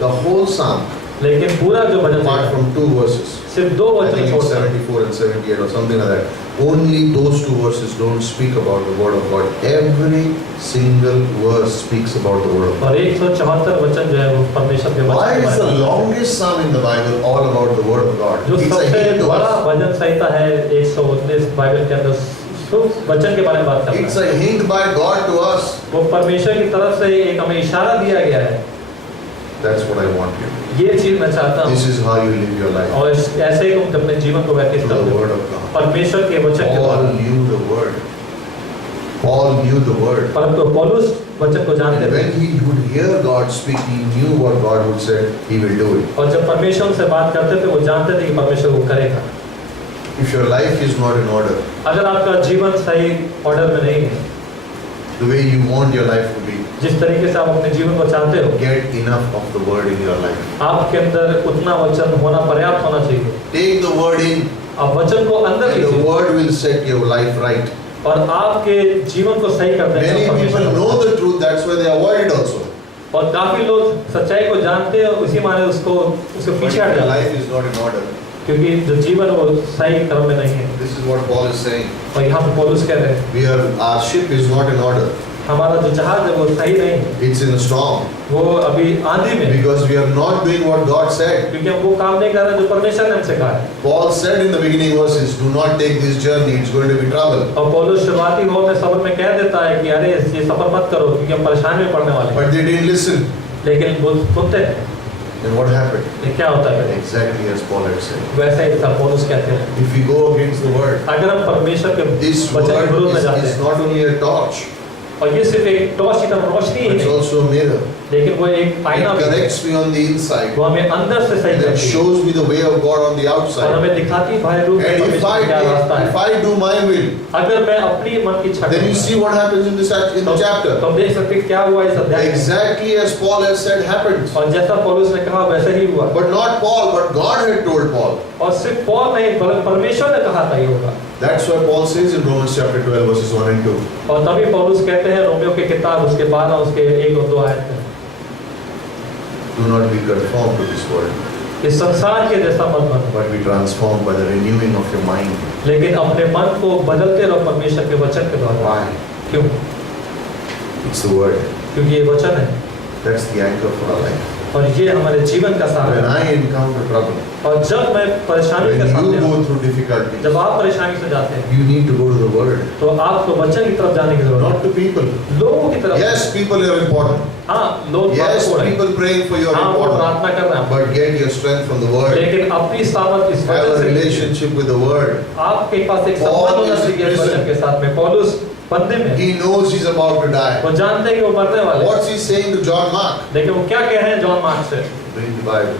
द होल Psalm, लेकिन पूरा जो भजन apart संहिता from 2 verses, सिर्फ 2 I वचन think it's छोड़कर 74 and 78 or something like that. Only those 2 verses don't speak about the word of God. Every single verse speaks about the word of God. और 174 वचन जो है वो परमेश्वर के Why वचन के is the बारे में। longest psalm in the Bible all about the word of God? जो It's a सबसे hint to बड़ा us. भजन संहिता है 119 बाइबल के अंदर सिर्फ वचन के बारे में बात करता It's है। a hint by God to us. वो परमेश्वर की तरफ से एक हमें इशारा दिया गया है, That's what I want you. ये चीज मैं चाहता This हूँ is how you live your life. और ऐसे ही तुम अपने जीवन को व्यतीत To the करते word हो of God. परमेश्वर के वचन के Paul द्वारा। knew the word. Paul knew the word. परंतु पौलुस वचन को जानते And थे when he would hear God speak, he knew what God would say. He will do it. और जब परमेश्वर से बात करते थे वो जानते थे कि परमेश्वर वो करेगा। If your life is not in order, अगर आपका जीवन सही ऑर्डर में नहीं है, the way you want your life to be, जिस तरीके से आप अपने जीवन को चाहते हो, get enough of the word in your life. आपके अंदर उतना वचन होना पर्याप्त होना चाहिए। Take the word in, आप वचन को अंदर and the लीजिए word will set your life right. और आपके जीवन को सही करने का Many people परमेश्वर know the truth, that's why they avoid it also. और काफी लोग सच्चाई को जानते हैं, उसी माने उसके But पीछे हट their जाते हैं, life is not in order. क्योंकि जो जीवन है वो सही क्रम में नहीं है। This is what Paul is saying. और यहाँ पे पौलुस कह रहे हैं Our ship is not in order. हमारा जो जहाज है वो सही नहीं है, It's in a storm. वो अभी आंधी में है, Because we are not doing what God said. क्योंकि हम वो काम नहीं कर रहे जो परमेश्वर ने हमसे कहा है। Paul said in the beginning verses, do not take this journey, it's going to be trouble. और पौलुस शुरुआती भाव में सबक में कह देता है कि अरे ये सफर मत करो क्योंकि हम परेशानी में पड़ने वाले हैं, But they didn't listen. लेकिन वो सुनते हैं। Then what happened? ये क्या होता है? Exactly as Paul had said. वैसा ही था, पौलुस कहते हैं If we go against the word, अगर हम परमेश्वर के this वचन के word विरोध में जाते is हैं, not only a torch, और ये सिर्फ एक टॉर्च की तरह रोशनी ही it's नहीं, also a mirror. लेकिन वो एक It आईना भी है, corrects me on the inside. वो हमें अंदर से सही And it करती है shows me the way of God on the और outside. हमें दिखाती है बाह्य रूप में And परमेश्वर का क्या रास्ता if है। I do my will, अगर मैं अपनी मन की इच्छा then you करूंगा, see what happens in the chapter. तो हम देख सकते हैं क्या हुआ इस अध्याय में। Exactly as Paul has said happens. और जैसा पौलुस ने कहा वैसा ही हुआ, But not Paul, but God had told Paul. और सिर्फ पौल नहीं बल्कि परमेश्वर ने कहा था ये होगा। That's why Paul says in Romans chapter 12 verses 1 and 2. और तभी पौलुस कहते हैं रोमियो की किताब उसके 12 उसके 1 और 2 आयत में, Do not be conformed to this world, इस संसार के जैसा मत बनो, but be transformed by the renewing of your mind. लेकिन अपने मन को बदलते रहो परमेश्वर के वचन के द्वारा। Why? क्यों? It's the word. क्योंकि ये वचन है That's the anchor for our life. और ये हमारे जीवन का सहारा When है। I encounter trouble, और जब मैं परेशानी when के सामने you हूँ, go through difficulties, जब आप परेशानी से जाते हैं, you need to go to the word, तो आपको वचन की तरफ जाने की जरूरत not to people. है, लोगों की तरफ। Yes, people are important. हाँ, लोग Yes, महत्वपूर्ण हैं, people praying for you are हाँ वो important. प्रार्थना कर रहे हैं, But get your strength from the word. लेकिन अपनी सामर्थ इस Have a वचन से relationship with the word. आपके पास एक Paul संबंध होना is चाहिए इस prison. वचन के साथ में। पौलुस बंदे में, He knows he's about to die. वो जानते हैं कि वो मरने वाले हैं। What's he saying to John Mark? देखिए वो क्या कह रहे हैं जॉन मार्क से, Bring the Bible.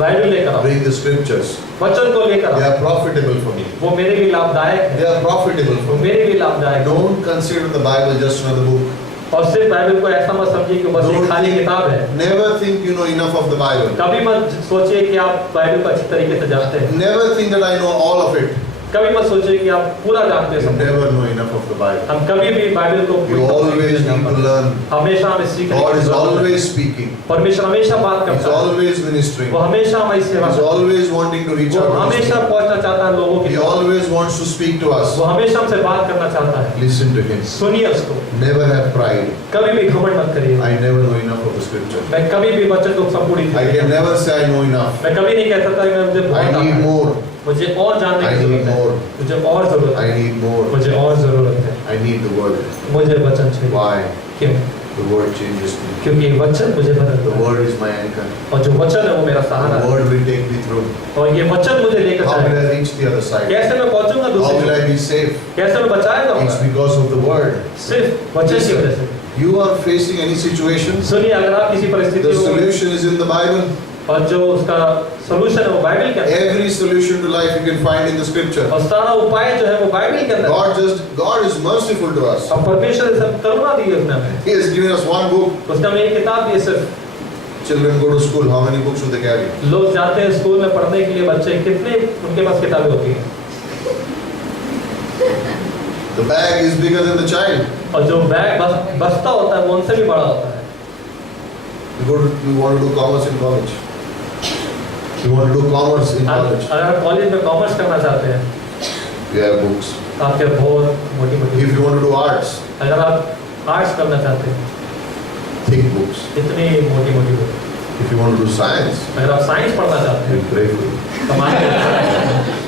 बाइबल लेकर आओ, Bring the scriptures. वचन को लेकर They आओ, are profitable for me. वो मेरे लिए लाभदायक है, They are profitable वो for me. मेरे लिए लाभदायक है। Don't consider the Bible just another book. और सिर्फ बाइबल को ऐसा मत समझिए कि बस एक खाली किताब है। Never think you know enough of the Bible. कभी मत सोचिए कि आप बाइबल को अच्छी तरीके से जानते हैं, Never think that I know all of it. कभी मत सोचिए कि आप पूरा जानते हैं You सब कुछ। never know enough of the Bible. हम कभी भी बाइबल को You always need to learn. हमेशा हमें सीखने God की is जरूरत है। always speaking. परमेश्वर हमेशा बात He's करता है, always ministering. वो हमेशा हमारी सेवा He's करता always wanting to reach है, वो out to us. हमेशा पहुंचना चाहता है लोगों की He तरफ, always wants to speak to us. वो हमेशा हमसे बात करना चाहता है। Listen to him. सुनिए उसको, Never have pride. कभी भी घमंड मत करिए। I never know enough of the scripture. मैं कभी भी वचन को संपूर्ण I can never say I know enough. मैं कभी नहीं कहता था कि मैं मुझे I बहुत need आता है, more. मुझे और जानने I की need जरूरत है, more. मुझे और जरूरत I है, need more. मुझे और जरूरत है, I need the word. मुझे वचन चाहिए। Why? क्यों? The word changes me. क्योंकि वचन मुझे The बदलता है, word is my anchor. और जो वचन है वो मेरा सहारा The है, word will take me through. और ये वचन मुझे लेकर How will जाएगा। I reach the other side? कैसे मैं पहुंचूंगा How दूसरी will I तरफ? be safe? कैसे मैं बचाया It's जाऊंगा? because of the word. सिर्फ वचन की वजह से। You are facing any situation, सुनिए, अगर आप किसी the परिस्थिति में solution is in the Bible. और जो उसका सलूशन है वो बाइबल के अंदर है, Every solution to life you can find in the scripture. और सारा उपाय जो है वो बाइबल के अंदर है। God is merciful to us. और परमेश्वर ने सब करुणा दी है उसने हमें, He has given us one book. उसने हमें एक किताब दी है सिर्फ। Children go to school. How many books do they carry? लोग जाते हैं स्कूल में पढ़ने के लिए, बच्चे कितने उनके पास किताबें होती हैं, The bag is bigger than the child. और जो बैग बस्ता होता है वो उनसे भी बड़ा होता है। You want to do commerce in college. You want to do commerce in college. अगर आप कॉलेज में कॉमर्स करना चाहते हैं You have books. तो आपके बहुत मोटी मोटी, If you want to do arts, अगर आप आर्ट्स करना चाहते हैं thick books. इतनी मोटी मोटी book, If you want to do science, अगर आप साइंस पढ़ना चाहते हैं you pray for it. तो मानिए,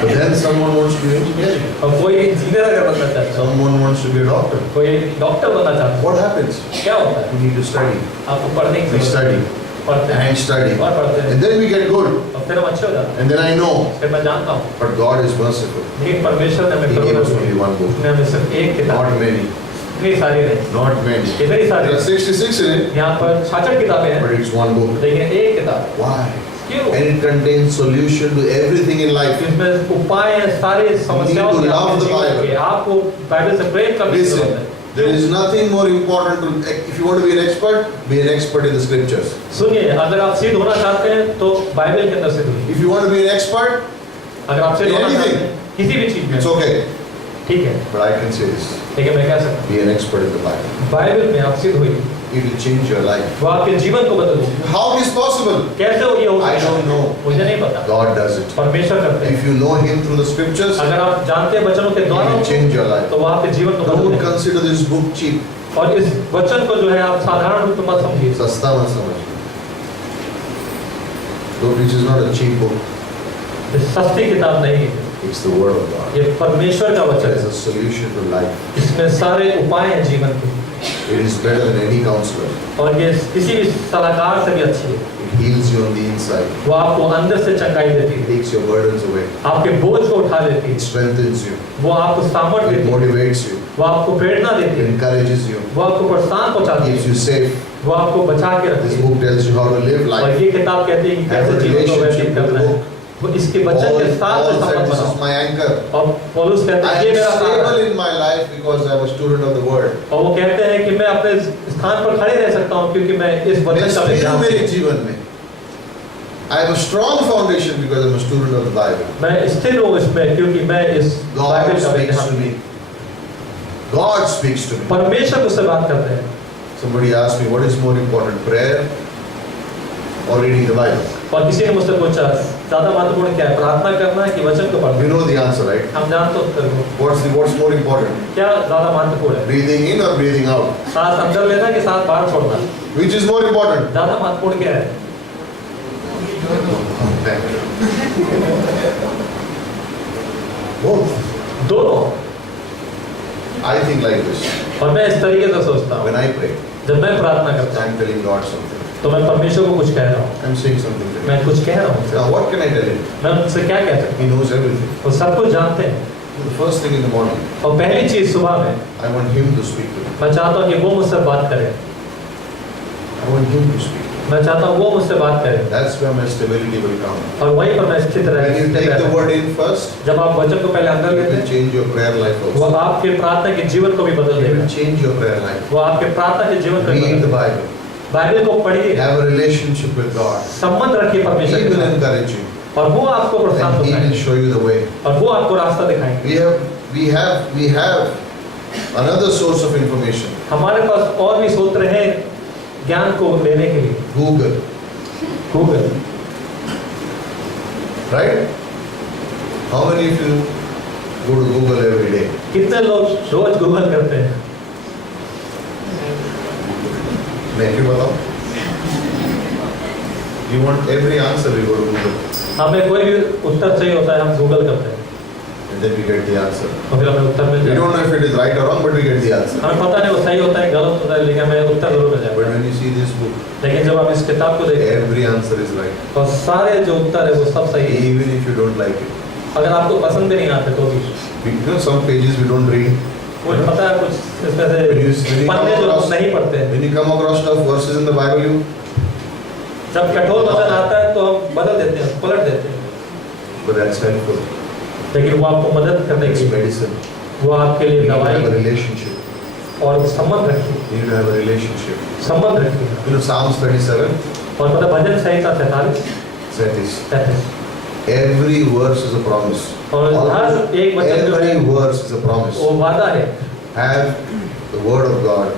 But then someone wants to do engineering. और कोई इंजीनियर अगर बनना चाहता है, Someone wants to be a doctor. कोई डॉक्टर बनना चाहता है, What happens? क्या होता है? We need to study. आपको पढ़ने की We जरूरत study है, पढ़ते हैं and study. और पढ़ते हैं, And then we get good. और फिर हम अच्छे हो जाते हैं। And then I know. फिर मैं जानता हूँ, But God is merciful. लेकिन परमेश्वर ने हमें He gave Karuna us the, only one book. उसने हमें सिर्फ एक किताब, Not many. इतनी सारी नहीं, Not many. इतनी सारी There are 66 in it, यहाँ पर 66 किताबें हैं, but it's one book. लेकिन एक किताब। Why? क्यों? And it contains solution to everything in life. इसमें उपाय हैं सारी समस्याओं You need to के, love आपके the जीवन Bible. के। आपको बाइबल से प्रेम करने की जरूरत Listen, है। there is nothing more important to, if you want to be an expert in the scriptures. सुनिए, अगर आप सिद्ध होना चाहते हैं तो बाइबल के अंदर सिद्ध होइए। If you want to be an expert, अगर आप सिद्ध In होना चाहते anything. हैं किसी भी चीज में, it's okay. ठीक है, But I can say this, लेकिन मैं कह सकता be an expert in the Bible. हूँ बाइबल में आप सिद्ध हुई, It will change your life. वो आपके जीवन को बदल देगी। How it is possible? कैसे हो ये हो I सकता don't है? know. मुझे नहीं पता, God does it. परमेश्वर करते हैं। If you know Him through the scriptures, it अगर आप जानते हैं वचनों के द्वारा will change your life. तो वो आपके जीवन को बदल Don't देगा। consider this book cheap. और इस वचन को जो है आप साधारण रूप में मत समझिए, सस्ता मत समझिए. Though this is not a cheap book, ये सस्ती किताब नहीं है, it's the word of God. ये परमेश्वर का It वचन is है। a solution to life. इसमें सारे उपाय हैं जीवन के, It is better than any counselor. और ये किसी भी सलाहकार से भी अच्छी है। It heals you on the inside. वो आपको अंदर से चंगाई देती It है, takes your burdens away. आपके बोझ को उठा देती It है, strengthens you. वो आपको सामर्थ्य It देती है, motivates you. वो आपको प्रेरणा It देती है, encourages you. वो आपको प्रोत्साहन पहुंचाती Keeps है, you safe. वो आपको बचा के रखती This है। book tells you how to live और life. ये किताब कहती है कि Have कैसे a जीवन को व्यतीत relationship with करना the है, book. वो इसके वचन Paul, के साथ Paul संबंध said, this बनाओ। is my anchor. और पौलुस कहते I हैं ये am मेरा सहारा stable है। in my life because I am a student of the word. और वो कहते हैं कि मैं अपने स्थान पर खड़े रह सकता हूँ क्योंकि मैं इस मैं वचन का स्थिर हूँ विज्ञान मेरे जीवन में. I have a strong foundation because I am a student of the Bible. मैं स्थिर हूँ इसमें क्योंकि मैं इस God बाइबल का speaks to विज्ञान me. God speaks to me. परमेश्वर मुझसे बात करते हैं। Somebody asked me, what is more important, prayer or reading the Bible? और किसी ने मुझसे पूछा ज्यादा महत्वपूर्ण क्या है, प्रार्थना करना है कि वचन को पढ़ना? You know the answer, right? हम जानते हो उत्तर को। What's more important? क्या ज्यादा महत्वपूर्ण है, Breathing in or breathing out? सांस अंदर लेना कि सांस बाहर छोड़ना? Which is more important? ज्यादा महत्वपूर्ण क्या है? Both. दोनों। I think like this. और मैं इस तरीके से सोचता हूँ, When I pray, जब मैं प्रार्थना करता I'm telling God something. हूँ तो मैं परमेश्वर को कुछ कह रहा हूँ, I'm saying something to him. मैं कुछ कह रहा हूँ। Now what can I tell him? मैं उनसे क्या कह सकता He knows everything. हूँ? वो सब कुछ जानते हैं। The first thing in the morning, और पहली चीज सुबह में I want him to speak to me. मैं चाहता हूँ कि वो मुझसे बात करे, I want him to speak. मैं चाहता हूँ वो मुझसे बात करे, That's where my stability will come. और वहीं पर मैं स्थित When you रह take the सकता word in first, हूँ। जब आप वचन को पहले अंदर it लेते will हैं, change your prayer life वो also. आपके प्रार्थना के जीवन को भी बदल It देगा, will change your prayer life. वो आपके प्रार्थना के जीवन को भी Read बदल the देगा। Bible. बाइबल को पढ़िए, Have a relationship with God. संबंध रखिए He परमेश्वर के will साथ, encourage you. और वो आपको प्रोत्साहन And he will दिखाएंगे, show you the way. और वो आपको रास्ता दिखाएंगे। We have another source of information. हमारे पास और भी सूत्र हैं ज्ञान को लेने के लिए, Google. Google. Right? How many of you go to Google every day? कितने लोग रोज गूगल करते हैं? मैं क्यों बताऊं? You want every answer, we go to Google. हमें कोई भी उत्तर चाहिए होता है, हम गूगल करते हैं, And then we get the answer. और फिर हमें उत्तर मिल We जाता don't know if it is right or wrong, but we get the answer. है। हमें पता नहीं वो सही होता है गलत होता है, लेकिन हमें उत्तर जरूर मिल But जाता है। when you see this book, लेकिन जब आप इस किताब को देखते हैं every answer is right. तो सारे जो उत्तर है वो सब सही है, Even if you don't like it. अगर आपको पसंद भी नहीं आते तो भी। You know, some pages we don't read. मुझे पता है कुछ इसमें से When you पन्ने जो come लोग नहीं पढ़ते हैं, When you come across tough verses in the Bible, you, जब कठोर वचन आता है तो हम बदल देते हैं, पलट देते हैं, but that's helpful. लेकिन वो आपको मदद करने It's के लिए, medicine. वो आपके लिए You need to दवाई have a है। relationship. और संबंध रखिए, You need to have a relationship. संबंध रखिए। You know, Psalms 37 और पता भजन संहिता 43 said this. 33 Every verse is a promise. और हर एक वचन जो है Every verse is a promise. वो वादा है। Have the word of God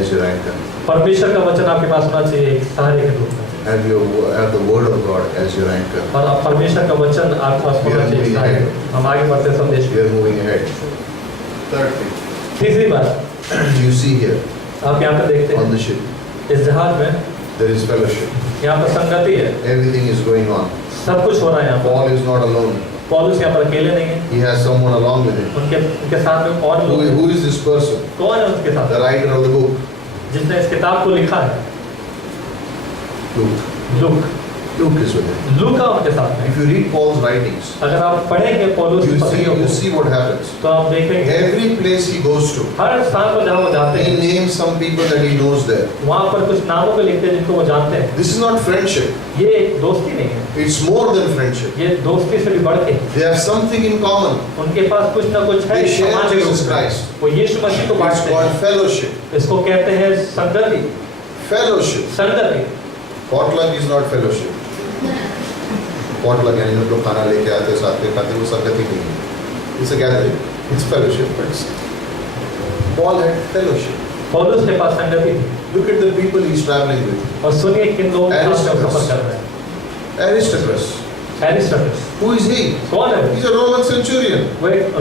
as your anchor. परमेश्वर का वचन आपके पास होना चाहिए एक सहारे के रूप में, Have the word of God as your anchor. और आप परमेश्वर का वचन आपके पास होना चाहिए एक सहारे। हम आगे बढ़ते हैं संदेश We में। are moving ahead. Third thing, तीसरी बात you see here आप यहाँ पे देखते on हैं, the ship, इस जहाज में there is fellowship. यहाँ पर संगति है, Everything is going on. सब कुछ हो रहा है यहाँ पर। Paul is not alone. पौलुस यहाँ पर अकेले नहीं है, He has someone along with him. उनके साथ में और लोग हैं। Who is this person? कौन है उसके साथ? The writer of the book. जिसने इस किताब को लिखा है? Luke. Look. Luke is with him. लूका उनके साथ में। If you read Paul's writings, अगर आप पढ़ेंगे पौलुस की पत्रियों you को see what happens. तो आप देखेंगे Every place he goes to, हर स्थान पर जहाँ वो जाते he हैं names some people that he knows there. वहाँ पर कुछ नामों को लिखते हैं जिनको वो जानते हैं। This is not friendship. ये दोस्ती नहीं है, It's more than friendship. ये दोस्ती से भी बढ़ के They have something in common. उनके पास कुछ ना कुछ है They share समान के Jesus रूप में। Christ. वो यीशु मसीह को It's बांटते called हैं, fellowship. इसको कहते हैं संगति। Fellowship. संगति Potluck is not fellowship. Potluck यानी जब लोग खाना लेके आते हैं साथ में खाते हैं, वो संगति नहीं है. It's a gathering. It's fellowship, but Paul had fellowship. पौलुस के पास संगति थी। Look at the people he's traveling with. और सुनिए किन लोगों के साथ वो सफर कर रहे हैं। Aristarchus. एरिस्टाटस Who is he? कौन है? He's a Roman centurion.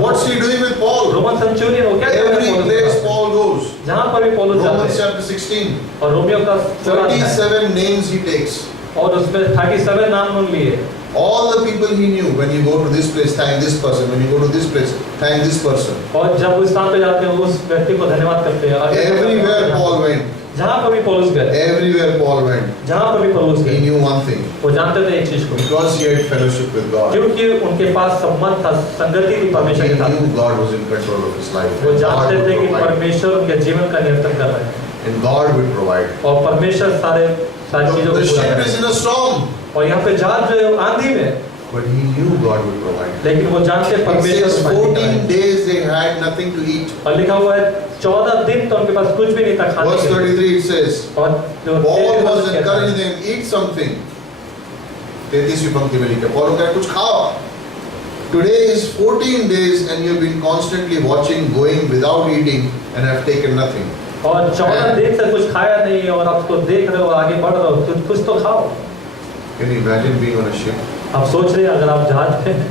What's he doing with Paul? Roman Centurion वो क्या कर रहा Every है पौलुस के place साथ? Paul goes. जहाँ पर भी पौलुस जाता Romans है chapter 16. और रोमियो का 37 names he takes. और उसमें 37 नाम उन लिए। All the people he knew. When you go to this place, thank this person. When you go to this place, thank this person. और जब उस स्थान पे जाते हैं उस व्यक्ति को धन्यवाद करते हैं। Everywhere Paul went. जहाँ पर भी पौलुस गए, Everywhere Paul went. जहाँ पर भी पौलुस He गए, knew one thing. वो जानते थे एक चीज को, Because he had fellowship with God. क्योंकि उनके पास संबंध था, संगति थी परमेश्वर He के साथ। knew God was in control of his life. वो And God जानते would थे कि provide. परमेश्वर उनके जीवन का नियंत्रण कर रहे हैं And God would provide. और परमेश्वर सारी चीजों को The पूरा ship कर is रहे in a storm. हैं। और यहाँ पे जहाज जो है आंधी में, But he knew God would provide. लेकिन वो जानते It परमेश्वर says सुखाने का 14 है। days they had nothing to eat. और लिखा हुआ है 14 दिन तो उनके पास कुछ भी नहीं था खाने Verse के लिए। 33 it says, और जो Paul was कहता है, encouraging them, eat something. 33वीं पंक्ति में लिखा, Paul कहता है कुछ खाओ. Today is 14 days and you have been constantly watching, going without eating and have taken nothing. और 14 दिन से कुछ खाया नहीं और अब तो देख रहे हो आगे बढ़ रहे हो, कुछ तो खाओ। Can you imagine being on a ship आप सोच रहे हैं अगर आप जहाज पे हैं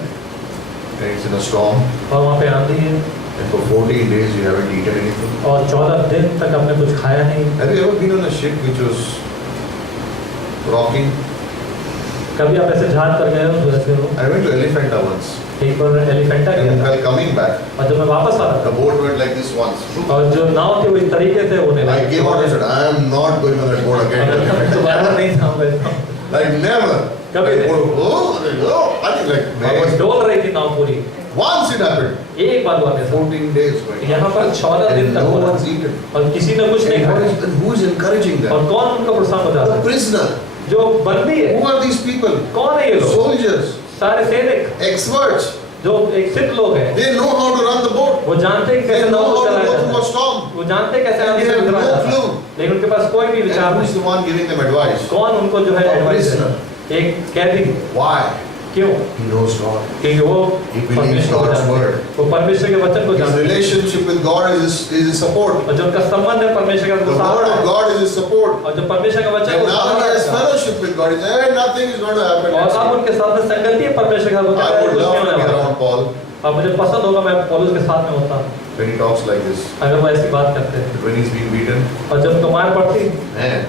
and it's in a storm और वहाँ पे आंधी है and for 14 days you haven't eaten anything? और 14 दिन तक आपने कुछ खाया नहीं। Have you ever been on a ship which was rocking? कभी आप ऐसे जहाज पर गए हो जो ऐसे हो? I went to Elephanta once. एक बार एलिफेंटा गया And था while coming back, और जब मैं वापस आ रहा the boat went like this once. था और जो नाव थी वो इस तरीके से होने I came out and said, I am not going on that boat again. दोबारा नहीं था Like never. कभी Like, नहीं। oh, I think like और man, डोल रही थी नाव पूरी। once it happened. एक बार हुआ था 14 days going. यहाँ पर 14 दिन And तक no हुआ one's eaten. और किसी ने कुछ नहीं And खाया। who is encouraging them? और कौन उनको प्रोत्साहन होता The है? prisoner. जो बंदी है। Who are these people? कौन है ये लोग? Soldiers. सारे सैनिक Experts. जो एक सिद्ध लोग हैं। They know how to run the boat. वो जानते हैं They कैसे know नाव को how to चलाया go जाता through a है। storm. वो जानते हैं कैसे आगे They से have गुजरा no जाता है। clue. लेकिन उनके पास कोई भी विचार And who नहीं। is the one giving them advice? कौन उनको जो है A एडवाइस prisoner. है? एक कैदी। Why? क्यों? He knows God. क्योंकि वो He believes परमेश्वर को God's जानते हैं। word. वो परमेश्वर के वचन को His जानते हैं relationship with God is his support. और जो उनका संबंध है परमेश्वर का The word of God is his support. और जो परमेश्वर का वचन And को now he has सहारा है। fellowship with God. He says, hey, nothing is going to happen. और अब उनके साथ में संगति है परमेश्वर का वचन I would कुछ love नहीं to होने be वाला। around Paul अब मुझे पसंद होगा मैं पौलुस के साथ में होता when he talks like this. अगर वो ऐसी बात करते हैं When he's being beaten, और जब उनको मार पड़ती man,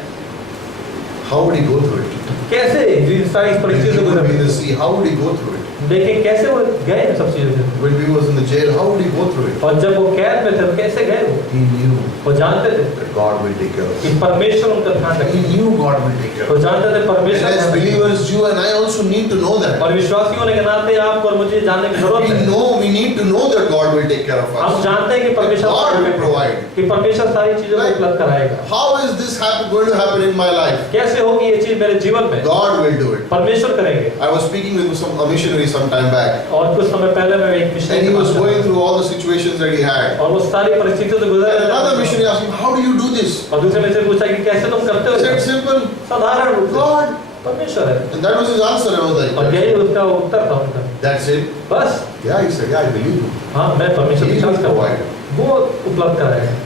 how would he go through it? कैसे इन सारी When परिस्थितियों he से would be in गुजरते the sea, how would he go through it? देखें कैसे वो गए इन सब चीजों से When he was in the jail, how would he go through it? और जब वो कैद में थे तो कैसे गए वो He knew वो जानते थे that God will take care of कि him. परमेश्वर उनका ध्यान He रखेगा knew God will take care वो of him. जानते थे And परमेश्वर as ध्यान रखेगा। believers, you and I also need to know that. और विश्वासी होने के नाते आपको और मुझे जानने की जरूरत है We need to know that God will take care of हम us. जानते हैं कि परमेश्वर God will provide. कि परमेश्वर सारी चीजों को उपलब्ध कराएगा How is this going to happen in my life? कैसे होगी ये चीज मेरे जीवन में God will do it. परमेश्वर करेंगे I was speaking with a missionary some time back, और कुछ समय पहले मैं एक and he missionary was going through all the situations that he had. और वो सारी परिस्थितियों से गुजर And रहा another था। missionary asked him, "How do you do this?" और दूसरे में से पूछा कि कैसे तुम करते He said, हो "Simple, साधारण रूप से God." परमेश्वर है And that was his answer. I was और like, यही उसका उत्तर था उनका "That's it." बस Yeah, he said, "Yeah, I believe you." हाँ मैं परमेश्वर He विश्वास will करता provide. हूँ वो उपलब्ध कराएगा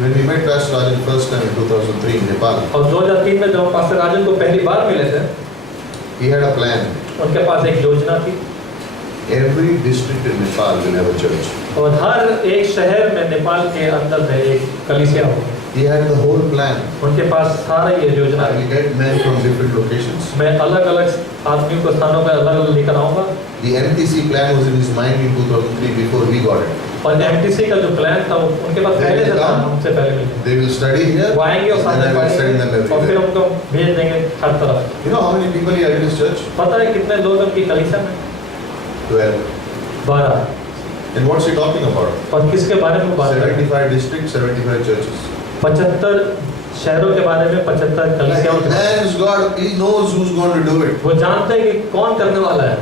When we met Pastor Rajan first time in 2003 in Nepal, और 2003 में जब पास्टर राजन को पहली बार मिले थे he had a plan. उनके पास एक योजना थी Every district in Nepal will have a church. और हर एक शहर में नेपाल के अंदर में एक कलीसिया हो He had the whole plan. उनके पास सारा ये योजना I है will get men from different locations. मैं अलग अलग आदमियों को स्थानों पर अलग अलग लेकर आऊंगा The MTC plan was in his mind in 2003 before we got it. और एमटीसी का जो प्लान था वो उनके पास पहले से था हमसे पहले मिले They will study here, वो आएंगे और and साथ then I में will send them पढ़ेंगे और फिर everywhere. उनको भेज देंगे हर तरफ You know how many people he had in his church? पता है कितने लोग उनकी कलीसिया में 12. 12 And what's he talking about? और किसके बारे में बात कर रहे हैं 75 districts, 75 churches. 75 शहरों के बारे में 75 कलीसियाओं के बारे And God, he knows who's going to do it. में। वो जानते हैं कि कौन करने वाला है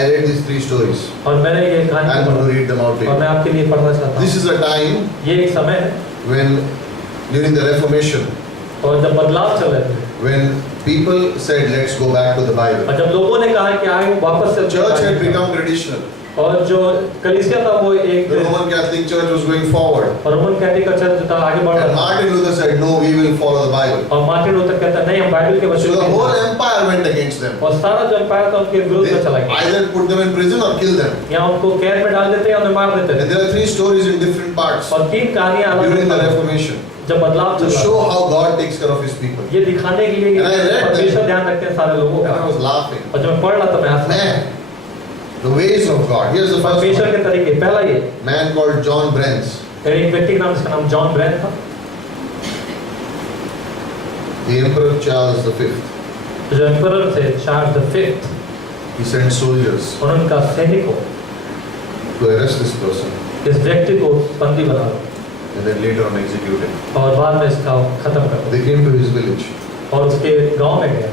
I read these 3 stories. और मैंने ये कहानी I'm going to पढ़ी read them out to और मैं you. आपके लिए पढ़ना चाहता This हूँ is a time ये एक समय है when, during the Reformation, और जब बदलाव चल रहे थे when people said, let's go back to the Bible. और जब लोगों ने कहा कि आए वापस से Church had become traditional. और जो कलीसिया था वो एक The Roman Catholic Church was going forward. और रोमन कैथोलिक का चर्च था आगे बढ़ And रहा था Martin Luther said, no, we will follow the Bible. और मार्टिन लूथर कहता नहीं हम बाइबल के So वचन the whole के empire went against them. और सारा जो एम्पायर था उनके विरोध में चला They गया either put them in prison or kill them. या उनको कैद में डाल देते या उन्हें मार देते And थे there are 3 stories in different parts और 3 कहानियां during the अलग Reformation जब बदलाव to चल show रहा how God takes care of His people. ये दिखाने के लिए And I read परमेश्वर ध्यान रखते हैं सारे लोगों And का I was laughing. और जब मैं पढ़ रहा था मैं हंस रहा था Man, the ways of God. Here's the first परमेश्वर one. के तरीके पहला ये Man called John Brenz. एक व्यक्ति का नाम जिसका नाम जॉन ब्रेन था The Emperor Charles V. जो एम्परर थे Charles the fifth He sent soldiers उन्होंने कहा सैनिकों to arrest this person इस व्यक्ति को बंदी बना लो and then later on execute him. और बाद में इसका खत्म कर दो They came to his village. और उसके गांव में गया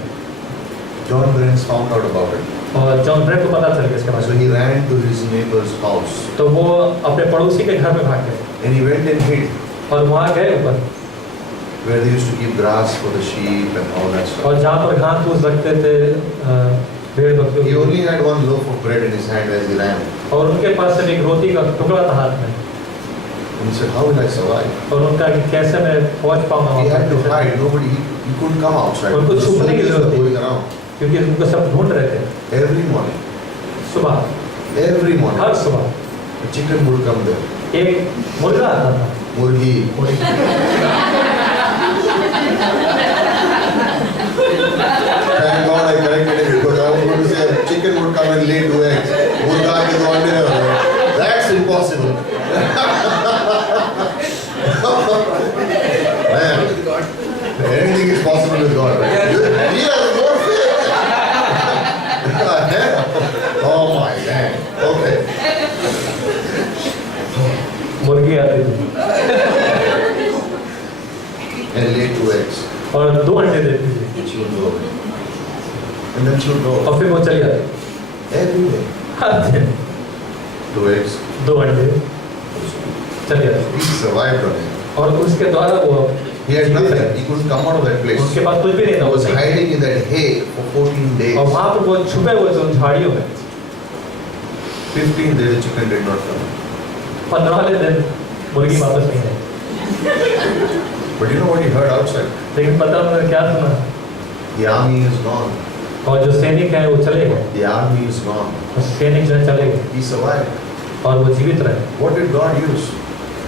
John Brenz found out about it. और जॉन ब्रेन को पता चल गया इसके बारे So में he ran to his neighbor's house तो वो अपने पड़ोसी के घर में भाग गए and he went and hid और वहाँ गए ऊपर where they used to keep grass for the sheep and all that stuff. और जहाँ पर घास फूस रखते थे भेड़ He बकरियों only had one loaf of bread in his hand as he ran. और उनके पास सिर्फ एक रोटी का टुकड़ा था हाथ में And he said, how will I survive? और उनका कि कैसे मैं पहुंच पाऊंगा He had to वहाँ hide. Nobody, he couldn't come outside. उनको The छुपने की soldiers जरूरत were थी। going around क्योंकि उनको सब ढूंढ रहे थे every morning. सुबह Every morning. हर सुबह A chicken would come there. एक मुर्गा आता था Murgi. Thank God I corrected him because I was going to say a chicken would come and lay 2 eggs. Murga ke do ande na. That's impossible. Man, anything is possible with God. Right? He has more faith. Oh my man. Okay. मुर्गी आती थी And lay 2 eggs. और 2 अंडे देती थी And she would go away. And then she would go और फिर वो चली जाती every day. हर दिन 2 eggs. 2 अंडे चली जाती He survived on it. और उसके द्वारा वो He had nothing. He couldn't come out of that place. उसके पास कुछ भी नहीं He था was वो hiding in that hay for 14 days. और वहाँ पर वो छुपे हुए थे उन झाड़ियों में 15 days the chicken did not come. 15वें दिन मुर्गी वापस नहीं आई But you know what he heard outside? लेकिन पता उन्होंने क्या सुना The army is gone. और जो सैनिक हैं वो चले गए The army is gone. और सैनिक जो है चले गए He survived. और वो जीवित रहे What did God use?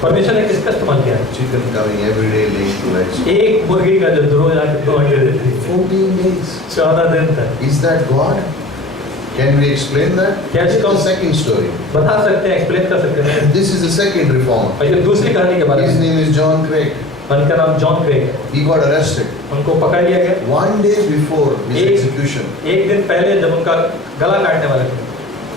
परमेश्वर ने किसका इस्तेमाल किया Chicken coming every day laying 2 eggs. एक मुर्गी का जो रोज आके 2 अंडे देती थी 14 days. 14 दिन तक Is that God? Can we explain that? Yes, This is the come. second story. बता सकते हैं एक्सप्लेन कर सकते हैं This is the second reformer. और ये दूसरी कहानी के बारे His में name is John Craig. उनका नाम जॉन क्रेग है He got arrested. उनको पकड़ लिया गया 1 day before his एक- execution, एक दिन पहले जब उनका गला काटने वाले थे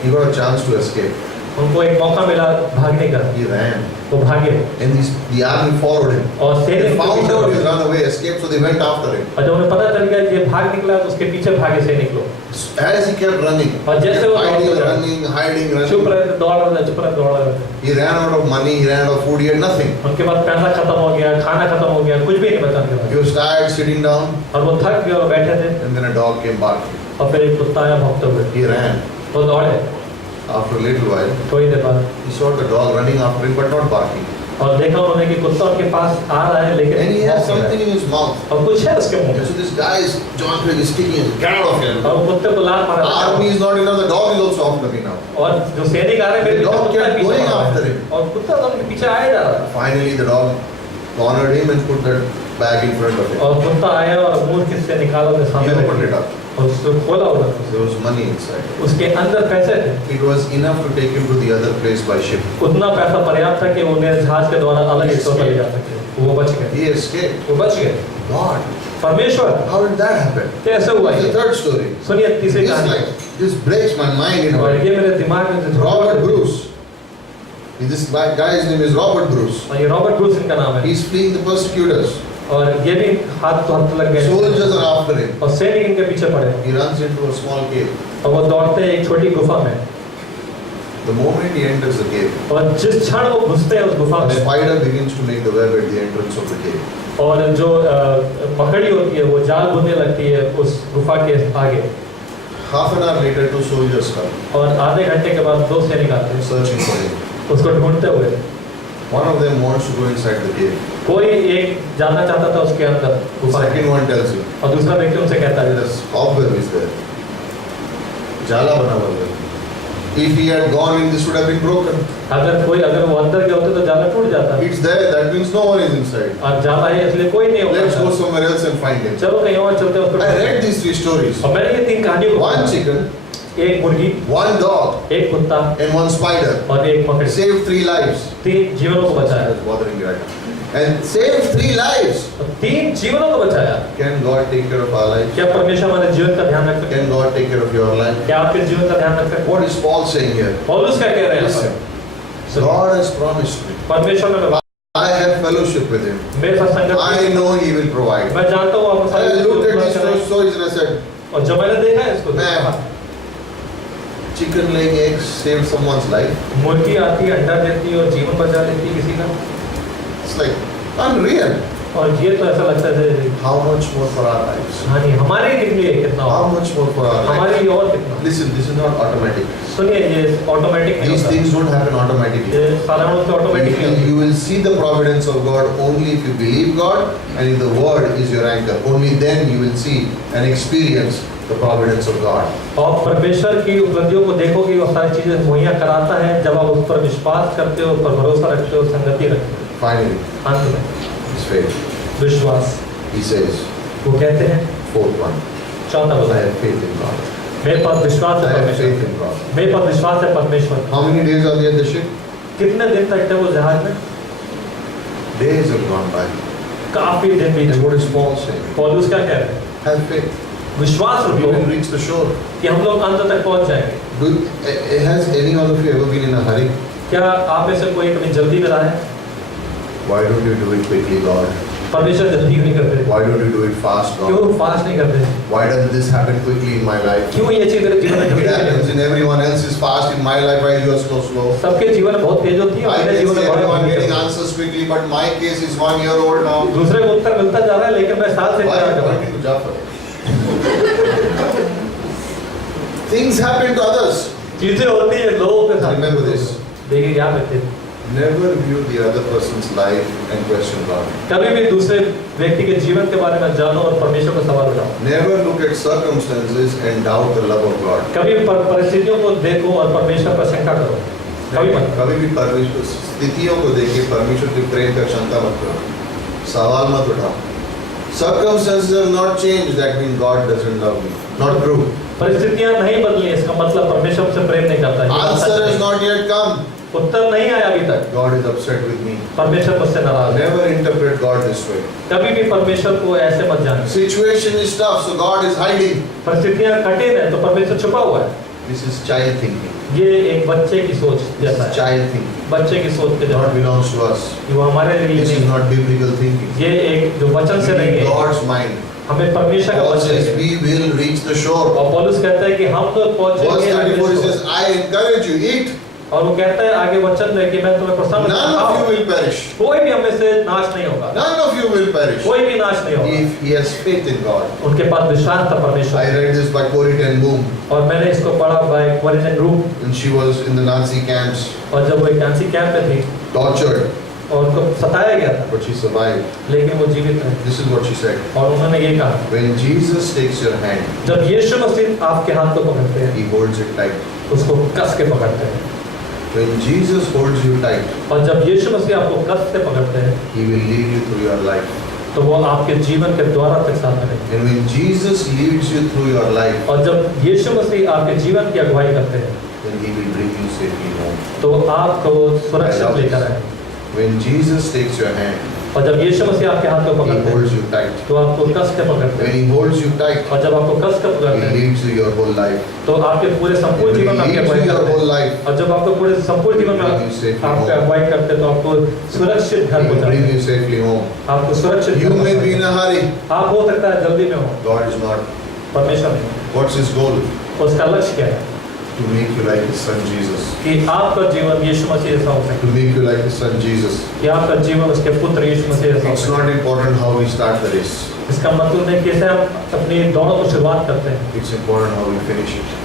he got a chance to escape. उनको एक मौका मिला भागने का He ran. वो भागे And the army followed him. और They सैनिक उनके found पीछे out he भागे। ran away, escaped, so they went after him. और जब उन्हें पता चल गया कि ये भाग निकला तो उसके पीछे भागे सैनिक लोग As he kept running, और जैसे वो hiding, दौड़ते रहे, running, hiding, चुप running, रहे थे दौड़ रहे थे चुप रहे दौड़ रहे थे he ran out of money, he ran out of food, he had nothing. उनके पास पैसा खत्म हो गया खाना खत्म हो गया कुछ भी नहीं बचा उनके He pass was tired, sitting down, और वो थक गए और बैठे थे and then a dog came barking. और फिर एक कुत्ता आया भौंकते हुए He ran. वो दौड़े After a little while, थोड़ी देर बाद he saw the dog running after him, but not barking. और देखा उन्होंने कि कुत्ता उनके पास आ रहा है लेकिन And he has भौंक नहीं something रहा in his mouth. है। और कुछ है उसके मुंह में So this guy is, John Craig is kicking him, get out of here. और वो कुत्ते को लात मारा The army is not enough, the dog is also after me now. और जो सैनिक आ रहे हैं The मेरे dog कुत्ता kept पीछे going आ रहा after है। him. और कुत्ता तो उनके पीछे आया जा रहा है Finally, the dog cornered him and put that bag in front of him. और कुत्ता आया और मुंह किससे निकाला उसने He सामने रख opened it दिया। up. और उसको खोला हुआ था There was money inside. उसके अंदर पैसे थे It was enough to take him to the other place by ship. उतना पैसा पर्याप्त था कि उन्हें जहाज के द्वारा अलग हिस्सों पर ले जा सके वो बच गए He escaped. वो बच गए God, परमेश्वर how did that happen? कैसे हुआ That's ये the third story. सुनिए तीसरी This, कहानी like, this breaks my mind in a और way. ये मेरे दिमाग में जो Robert Bruce. This guy's name is Robert Bruce. और ये रॉबर्ट ब्रूस इनका नाम है He's fleeing the persecutors. और ये भी हाथ तो हाथ लग गए Soldiers are after him. और सैनिक इनके पीछे पड़े He runs into a small cave. और वो दौड़ते हैं एक छोटी गुफा में The moment he enters the cave, और जिस क्षण वो घुसते हैं उस गुफा a में spider begins to make the web at the entrance of the cave. और जो मकड़ी होती है वो जाल बुनने लगती है उस गुफा के आगे Half an hour later, 2 soldiers come, और आधे घंटे के बाद 2 सैनिक आते हैं searching for him. उसको ढूंढते हुए। One of them wants to go inside the cave. कोई एक जाना चाहता था उसके अंदर The गुफा में, second one tells him, और दूसरा व्यक्ति उनसे कहता है this cobweb is there. जाला बना हुआ है. If he had gone in, this would have been broken. अगर वो अंदर गए होते तो जाला टूट जाता। It's there, that means no one is inside. और जाला है इसलिए कोई नहीं Let's go होगा। somewhere else and find him. चलो कहीं और चलते हैं उसको। I read these 3 stories. और मैंने ये 3 कहानियों को One पढ़ा। chicken, एक मुर्गी, 1 dog, एक कुत्ता and 1 spider. और एक मकड़ी, Saved 3 lives. 3 जीवनों को बचाया। That's bothering me right now. And saved 3 lives. और 3 जीवनों को बचाया। Can God take care of our lives? क्या परमेश्वर हमारे जीवन का ध्यान रखता है? Can God take care of your life? क्या आपके जीवन का ध्यान रखता है? What is Paul saying here? पौलुस क्या कह रहे हैं? Listen, सुनिए। God has promised me. परमेश्वर ने I have fellowship with him. मेरे साथ संगत I know he will provide. मैं जानता हूँ आपको I looked at these 2 सारे stories and I said, और जब मैंने देखा है इसको Man. chicken laying eggs saved someone's life. मुर्गी आती है, अंडा देती है और जीवन बचा लेती है किसी का। It's like unreal. और ये तो ऐसा लगता है How much more for our lives? हाँ नहीं हमारे लिए कितना How हो, much more for our हमारे lives? लिए और कितना। Listen, this is not automatic. सुनिए ये ऑटोमेटिक नहीं These होता, things don't happen automatically. ये साधारण रूप से ऑटोमेटिक नहीं होता। You will see the providence of God only if you believe God and if the Word is your anchor. Only then you will see and experience the providence of God. और परमेश्वर की उपलब्धियों को देखोगे वो सारी चीजें मुहैया कराता है जब आप उस पर विश्वास करते हो, उस पर भरोसा रखते हो, संगति रखते हो। Finally, अंत में His faith. विश्वास, He says, वो कहते हैं 4th one, चौथा I बताया have faith in God. मेरे पास विश्वास I है have परमेश्वर, faith in God. मेरे पास विश्वास है परमेश्वर। How many days are they at the ship? कितने दिन तक थे वो जहाज में? Days have gone by. काफी दिन बीत And गए। what is Paul saying? पौलुस क्या कह रहे हैं? Have faith. विश्वास We रखो will reach the shore. कि हम लोग अंत तक पहुंच जाएंगे। Has any one of you ever been in a hurry? क्या आप में से कोई कभी जल्दी में रहा है? Why don't you do it quickly, God? परमेश्वर जल्दी क्यों नहीं करते? Why don't you do it fast, God? क्यों फास्ट नहीं करते? Why doesn't this happen quickly in my life? क्यों ये चीज मेरे जीवन में It जल्दी नहीं happens होती? in everyone else's fast. In my life, why you are so slow? सबके जीवन में बहुत तेज होती है, I मेरे can जीवन see में बहुत everyone धीमी getting होती है। answers quickly, but my case is 1 year old now. दूसरे को उत्तर मिलता जा रहा है लेकिन मैं साल से Why? इंतजार कर रहा Why हूँ। did you Jafar? Things happen to others. चीजें होती है लोगों के साथ। Remember this. देखिए याद रखिए, Never view the other person's life and question God. कभी भी दूसरे व्यक्ति के जीवन के बारे में जानो और परमेश्वर को सवाल उठाओ। Never look at circumstances and doubt the love of God. कभी परिस्थितियों को देखो और परमेश्वर पर शंका करो, कभी मत। कभी भी परमेश्वर स्थितियों को देखिए परमेश्वर के प्रेम का शंका मत करो, सवाल मत उठाओ। Circumstances have not changed, that means God doesn't love me. Not true. परिस्थितियां नहीं बदली, इसका मतलब परमेश्वर से प्रेम नहीं करता है। Answer has not yet come. उत्तर नहीं आया अभी तक, God is upset with me. परमेश्वर मुझसे नाराज है। Never interpret God this way. कभी भी परमेश्वर को ऐसे मत जाने। Situation is tough, so God is hiding. परिस्थितियां कठिन है तो परमेश्वर छुपा हुआ है। This is child thinking. ये एक बच्चे की सोच This जैसा is है, child thinking. बच्चे की सोच के It not जैसा, belongs to us. वो हमारे लिए This is नहीं, not biblical thinking. ये एक जो वचन से We नहीं need है, God's mind. हमें परमेश्वर का Paul वचन says है। we will reach the shore. और पौलुस कहता है कि हम तो Verse पहुंचेंगे आगे 34 he को। says, I encourage you, eat. और वो कहता है आगे वचन है कि मैं तुम्हें प्रसन्न None of you will perish. कोई भी हमें से नाश नहीं होगा, None of you will perish. कोई भी नाश नहीं होगा। If he has faith in God. उनके पास विश्वास था परमेश्वर। I read this by Corrie ten Boom, और मैंने इसको पढ़ा बाय क्वारिजन group, and she was in the Nazi camps, और जब वो एक कैंसी कैंप में थी tortured, और उनको सताया गया था but she survived. लेकिन वो जीवित रहे। This is what she said. और उन्होंने ये कहा, When Jesus takes your hand, जब यीशु मसीह आपके हाथ को पकड़ते हैं, he holds it tight. उसको कस के पकड़ते हैं। When Jesus holds you tight, और जब यीशु मसीह आपको कस से पकड़ते हैं he will lead you through your life. तो वो आपके जीवन के द्वारा तक साथ रहेंगे। And when Jesus leads you through your life, और जब यीशु मसीह आपके जीवन की अगुवाई करते हैं then he will bring you safely home. तो आपको सुरक्षित लेकर आए। When Jesus takes your hand, और जब यीशु मसीह आपके हाथ को he पकड़ते हैं holds you tight. तो आपको कस के पकड़ते When हैं। he holds you tight, और जब आपको कस के he पकड़ते हैं leads you your whole life. तो आपके पूरे When संपूर्ण he जीवन में आपकी leads अगुवाई you your करते whole हैं। life, और जब आपको पूरे संपूर्ण जीवन में Bring you safely आपकी home. अगुवाई करते हैं तो आपको सुरक्षित he घर will पहुंचाते bring हैं। you safely home. आपको सुरक्षित You घर may be पहुंचाते in a hurry. हैं। आप हो सकता है जल्दी में हो, God is not. परमेश्वर नहीं, What's his goal? उसका लक्ष्य क्या है? to make you like His Son Jesus. कि आपका जीवन यीशु मसीह जैसा हो सके, To make you like His Son Jesus. कि आपका जीवन उसके पुत्र यीशु मसीह जैसा हो It's सके। not important how we start the race. इसका मतलब नहीं कैसे हम अपनी दौड़ को शुरुआत करते हैं, It's important how we finish it.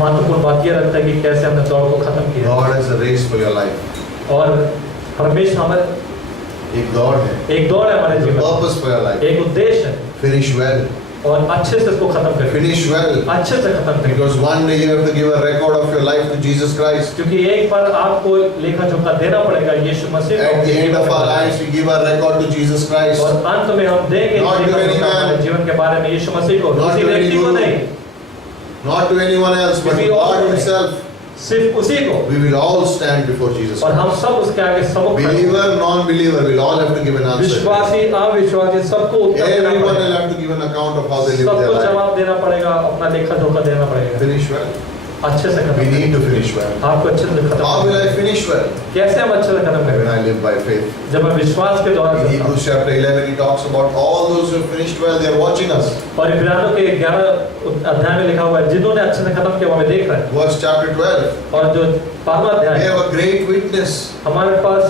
महत्वपूर्ण बात यह रखता है कि कैसे हमने दौड़ को खत्म किया। God has a race for your life. और परमेश्वर हमारे एक दौड़ है. एक दौड़ है हमारे The जीवन, purpose for your life. एक उद्देश्य है, Finish well. और अच्छे से इसको खत्म करें, Finish well. अच्छे से खत्म करें। Because one day you have to give a record of your life to Jesus Christ. क्योंकि एक बार आपको लेखा जोखा देना पड़ेगा यीशु मसीह को। At the end of our lives, we give a record to Jesus Christ. और अंत में हम देंगे Not to any man. हमारे जीवन के बारे में यीशु मसीह को, Not किसी to any व्यक्ति को guru. नहीं, Not to anyone else, but to किसी और God को नहीं। Himself. सिर्फ उसी को। We will all stand before Jesus और हम Christ. सब उसके आगे सबक Believer, non-believer, will all have to give an answer. विश्वासी अविश्वासी सबको उत्तर देना Everyone पड़ेगा। will have to give an account of how they live their सबको life. जवाब देना पड़ेगा, अपना लेखा जोखा देना पड़ेगा। Finish well. अच्छे से खत्म We करें। need to finish well. आपको अच्छे से खत्म How will करना I है। finish well? कैसे हम अच्छे से खत्म When करें? I live by faith. जब मैं विश्वास के द्वारा In चलता हूँ। Hebrews chapter 11, he talks about all those who have finished well, they are watching us. और इब्रानियों के 11 अध्याय में लिखा हुआ है, जिन्होंने अच्छे से खत्म किया वो हमें देख रहे हैं। Verse chapter 12. और जो 12वां अध्याय We है, have a great witness. हमारे पास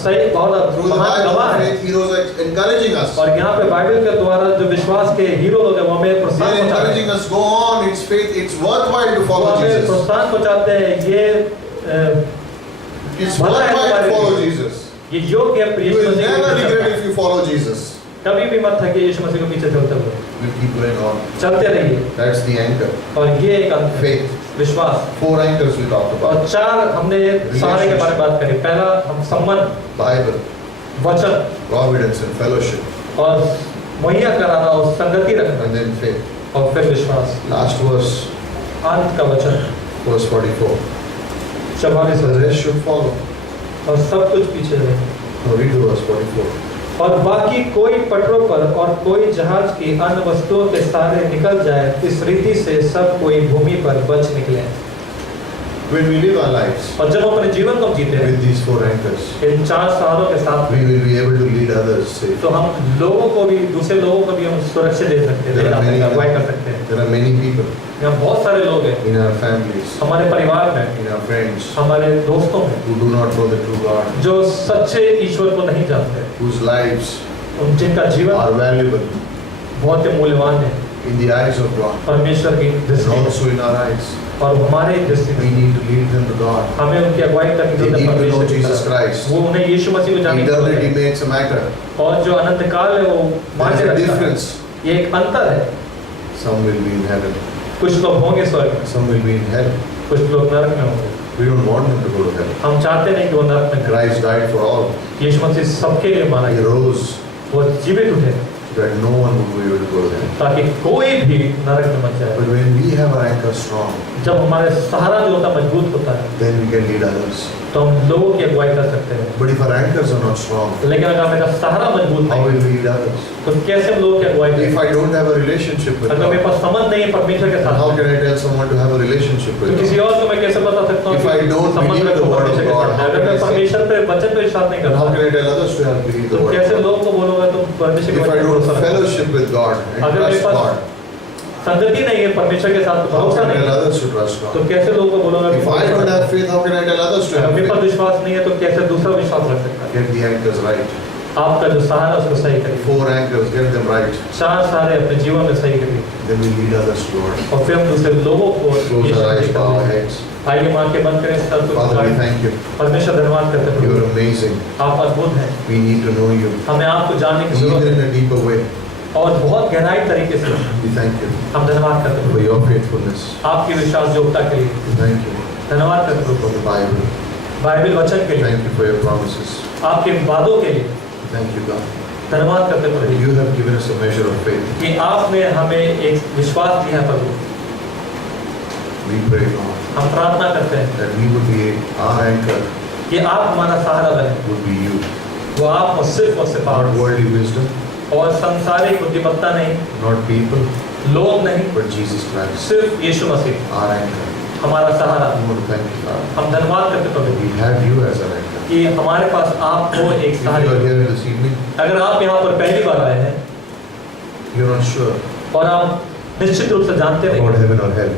सही बहुत Through the महान Bible गवाह of है। faith, heroes are encouraging us. और यहाँ पे बाइबल के द्वारा जो विश्वास के हीरो लोग हैं वो हमें They प्रोत्साहन are पहुंचाते encouraging हैं। us, go on, it's faith, it's worthwhile to वो follow हमें Jesus. प्रोत्साहन पहुंचाते हैं, ये It's भला है worthwhile हमारे to follow लिए। Jesus. ये योग्य है You Yeshu will Masih never को regret पीछे if you follow Jesus. कभी भी मत थके यीशु मसीह को पीछे चलते हुए, We'll keep going on. चलते रहिए। That's the anchor. और ये एक अंत है, Faith. विश्वास। 4 anchors we talked और about. 4 हमने सहारे के बारे में बात करी। पहला हम संबंध, Bible, वचन providence and fellowship. और मुहैया कराना और संगति रखना, And then faith. और फिर विश्वास। Last verse, अंत का वचन verse 44. 44 The rest should follow. और सब कुछ पीछे है। Now read verse 44. और बाकी कोई पटरों पर और कोई जहाज की अन्य वस्तुओं के सहारे निकल जाए, इस रीति से सब कोई भूमि पर बच निकले। When we live our lives और जब हम अपने जीवन को जीते हैं with these 4 anchors, इन 4 सहारों के साथ, we will be able to lead others safe. तो हम लोगों को भी, दूसरे लोगों को भी हम सुरक्षित दे सकते हैं, अगुवाई कर सकते हैं। There are many people यहाँ बहुत सारे लोग हैं in our families, हमारे परिवार में, in our friends, हमारे दोस्तों में, who do not know the true God, जो सच्चे ईश्वर को नहीं जानते, whose lives जिनका जीवन are valuable बहुत ही मूल्यवान है in the eyes of God, परमेश्वर की and दृष्टि में, also in our eyes. और हमारे दृष्टि We में need to lead them to God. हमें उनकी अगुवाई करनी They चाहिए need to know परमेश्वर की Jesus तरफ। Christ. वो उन्हें यीशु मसीह को जानने की Eternity जरूरत है। makes a matter. और जो अनंत काल है वो There मायने is a रखता है। difference. ये एक अंतर है। Some will be in heaven, कुछ लोग होंगे स्वर्ग में, some will be in hell. कुछ लोग नरक में होंगे। We don't want them to go to hell. हम चाहते नहीं कि वो नरक में Christ died for all. जाए। यीशु मसीह सबके लिए मारा He गया, rose वो जीवित उठे that no one would be able to go there. ताकि कोई भी नरक में मत जाए। But when we have our anchor strong, जब हमारे सहारा जो होता है मजबूत होता है, then we can lead others. तो हम लोगों की अगुवाई कर सकते हैं। But if our anchors are not strong, लेकिन अगर मेरा सहारा मजबूत how नहीं, will we lead others? तो कैसे हम लोगों की अगुवाई If करें? I don't have a relationship with अगर मेरे God, पास संबंध नहीं है परमेश्वर के how साथ, can I tell someone to have a relationship तो with किसी God? और को मैं कैसे बता सकता हूँ If I कि don't संबंध believe रखो the word of परमेश्वर के God, साथ? how अगर can मैं I say? परमेश्वर पे वचन पे विश्वास नहीं And how करता, can I tell others to have believed the तो word कैसे of God? लोगों को बोलूंगा तुम परमेश्वर के If I वचन पे don't भरोसा रखो? fellowship with God and अगर मेरे trust पास God, संगति नहीं है परमेश्वर के साथ, how भरोसा can I नहीं tell है, others to trust तो God? कैसे लोगों को बोलूंगा कि If I don't have faith, how can I tell others to अगर have मेरे पास faith? विश्वास नहीं है तो कैसे दूसरा विश्वास रख सकता है? Get the anchors right. आपका जो सहारा है उसको सही करिए। 4 anchors, get them right. 4 सहारे अपने जीवन में सही करिए, Then we lead others to God. और फिर हम दूसरे लोगों को Close Yeshu our eyes, Masih bow our का- heads. आइए माँ के बंद करें सब कुछ। Father, we thank you. परमेश्वर धन्यवाद करते हैं You प्रभु, are amazing. आप अद्भुत हैं। We need to know you. हमें आपको जानने की Even जरूरत in है a deeper way. और बहुत गहराई तरीके से We thank you हम धन्यवाद करते हैं for प्रभु, your faithfulness. आपकी विश्वास योग्यता के लिए We thank you धन्यवाद करते हैं for Prabhu, the Bible. Bible वचन के लिए, Thank you for your promises. आपके वादों के लिए Thank you, God. धन्यवाद करते हैं प्रभु You have given us a measure of faith. कि आपने हमें एक विश्वास दिया है प्रभु। We pray, Lord, हम प्रार्थना करते हैं that we would be our anchor कि आप हमारा सहारा बने, would be you. वो आप सिर्फ और सिर्फ Not आप, worldly wisdom, और संसारिक बुद्धिमत्ता नहीं, not people, लोग नहीं, but Jesus Christ, सिर्फ यीशु मसीह our anchor. हमारा सहारा। I want to thank you, Father. हम धन्यवाद करते हैं प्रभु We have you as our anchor. कि हमारे पास आप हो एक If you Sahara. are here this evening, अगर आप यहाँ पर पहली बार आए हैं you're not sure और आप निश्चित रूप से जानते about नहीं heaven or hell.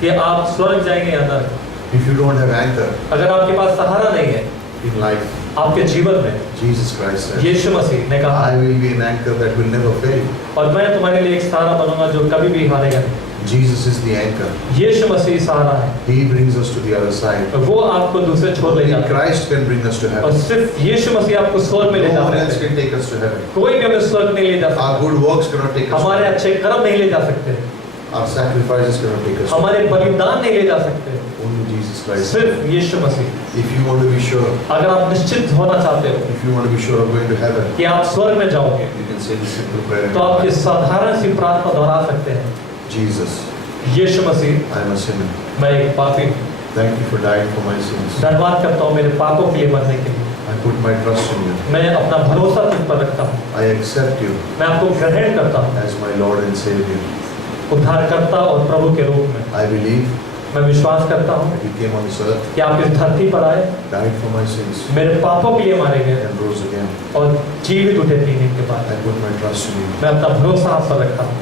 कि आप स्वर्ग जाएंगे या नरक। If you don't have anchor अगर आपके पास सहारा नहीं है in life, आपके जीवन में, Jesus Christ said, यीशु मसीह ने कहा, I will be an anchor that will never fail. और मैं तुम्हारे लिए एक सहारा बनूंगा जो कभी भी हारेगा नहीं। Jesus is the anchor. यीशु मसीह सहारा है, He brings us to the other side. वो आपको दूसरे छोर ले Only जाता है, Christ can bring us to और heaven. सिर्फ यीशु मसीह आपको स्वर्ग में ले No one जाता else है। can take us to heaven. कोई भी हमें स्वर्ग नहीं ले जा सकता, Our good works cannot take us to हमारे heaven. अच्छे कर्म नहीं ले जा सकते, Our sacrifices cannot take us to हमारे बलिदान नहीं ले जा सकते, heaven. Only Jesus Christ. सिर्फ यीशु मसीह। If you want to be sure, अगर आप निश्चित होना चाहते हो if you want to be sure of going to heaven, कि आप स्वर्ग में जाओगे, you can say this simple prayer. in तो your आप life. इस साधारण सी प्रार्थना दोहरा सकते हैं। Jesus, Yeshu Masih, I am a sinner. मैं एक पापी हूँ, Thank you for dying for my sins. धन्यवाद करता हूँ मेरे पापों के लिए मरने के लिए। I put my trust in you. मैं अपना भरोसा तुझ पर रखता हूँ, I accept you मैं आपको ग्रहण करता हूँ as my Lord and Savior. उद्धारकर्ता और प्रभु के रूप में। I believe मैं विश्वास करता हूँ that you came on this earth, कि आप इस धरती पर आए, died for my sins, मेरे पापों के लिए मारे गए and rose again. और जीवित उठे 3 दिन के बाद। I put my trust in you. मैं अपना भरोसा आप पर रखता हूँ।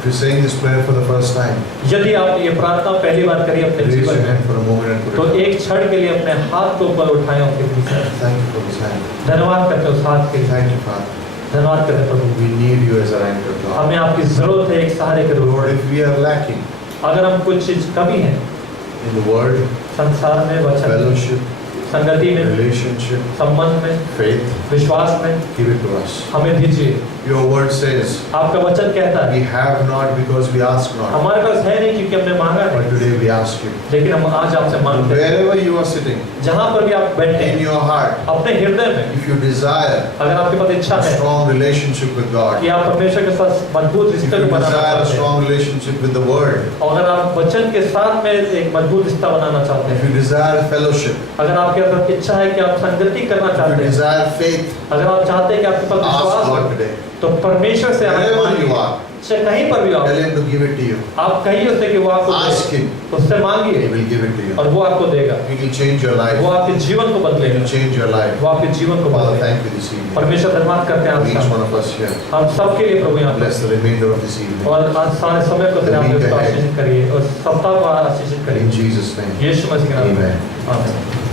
If you're saying this prayer for the first time, यदि आप ये प्रार्थना पहली बार करिए अपने raise जीवन your में, hand for a moment and तो put it एक क्षण के लिए अपने हाथ को ऊपर उठाएं और फिर नीचे। down. Thank you for this hand. धन्यवाद करते हैं उस हाथ के लिए, Thank you, Father. धन्यवाद करते हैं प्रभु। We need you as our anchor, God. हमें आपकी जरूरत है एक सहारे के रूप Lord, में। if we are lacking अगर हम कुछ चीज कमी है in the word, संसार में, वचन में, fellowship, संगति में, relationship, संबंध में, faith, विश्वास में, give it to us. हमें दीजिए। Your word says, आपका वचन कहता है we have not because we ask not. हमारे पास है नहीं क्योंकि हमने मांगा But नहीं, today we ask you. लेकिन हम आज आपसे मांगते हैं। Wherever you are sitting, जहाँ पर भी आप बैठे in हैं, your heart, अपने हृदय में, if you desire अगर आपके पास इच्छा a है strong relationship with God, कि आप परमेश्वर के साथ मजबूत if रिश्ते you को बनाना desire a चाहते हैं, strong relationship with the word, और अगर आप वचन के साथ में एक मजबूत रिश्ता बनाना चाहते if हैं, you desire fellowship, अगर आपके अंदर इच्छा है कि आप संगति करना if चाहते you हैं, desire faith, अगर आप चाहते हैं कि आपके पास ask विश्वास God हो, today. तो परमेश्वर से आप Wherever मांगिए। you are, चाहे कहीं पर भी tell आप Him to give it to you. आप कहिए उससे कि वो आपको Ask दे, Him, उससे He मांगिए will give it to you. और वो आपको देगा। He will change your वो life. आपके जीवन को He बदलेगा, will change your life. वो आपके जीवन को Father, बदलेगा। thank you this evening. परमेश्वर धन्यवाद करते हैं For each आपका, one of us here. हम सबके लिए प्रभु यहाँ Bless पर, the remainder of this evening. और आज सारे समय को The आप week उसको ahead. आशीषित करिए और सप्ताह को आशीषित In करिए। Jesus' name. यीशु मसीह के नाम में Amen. आमीन।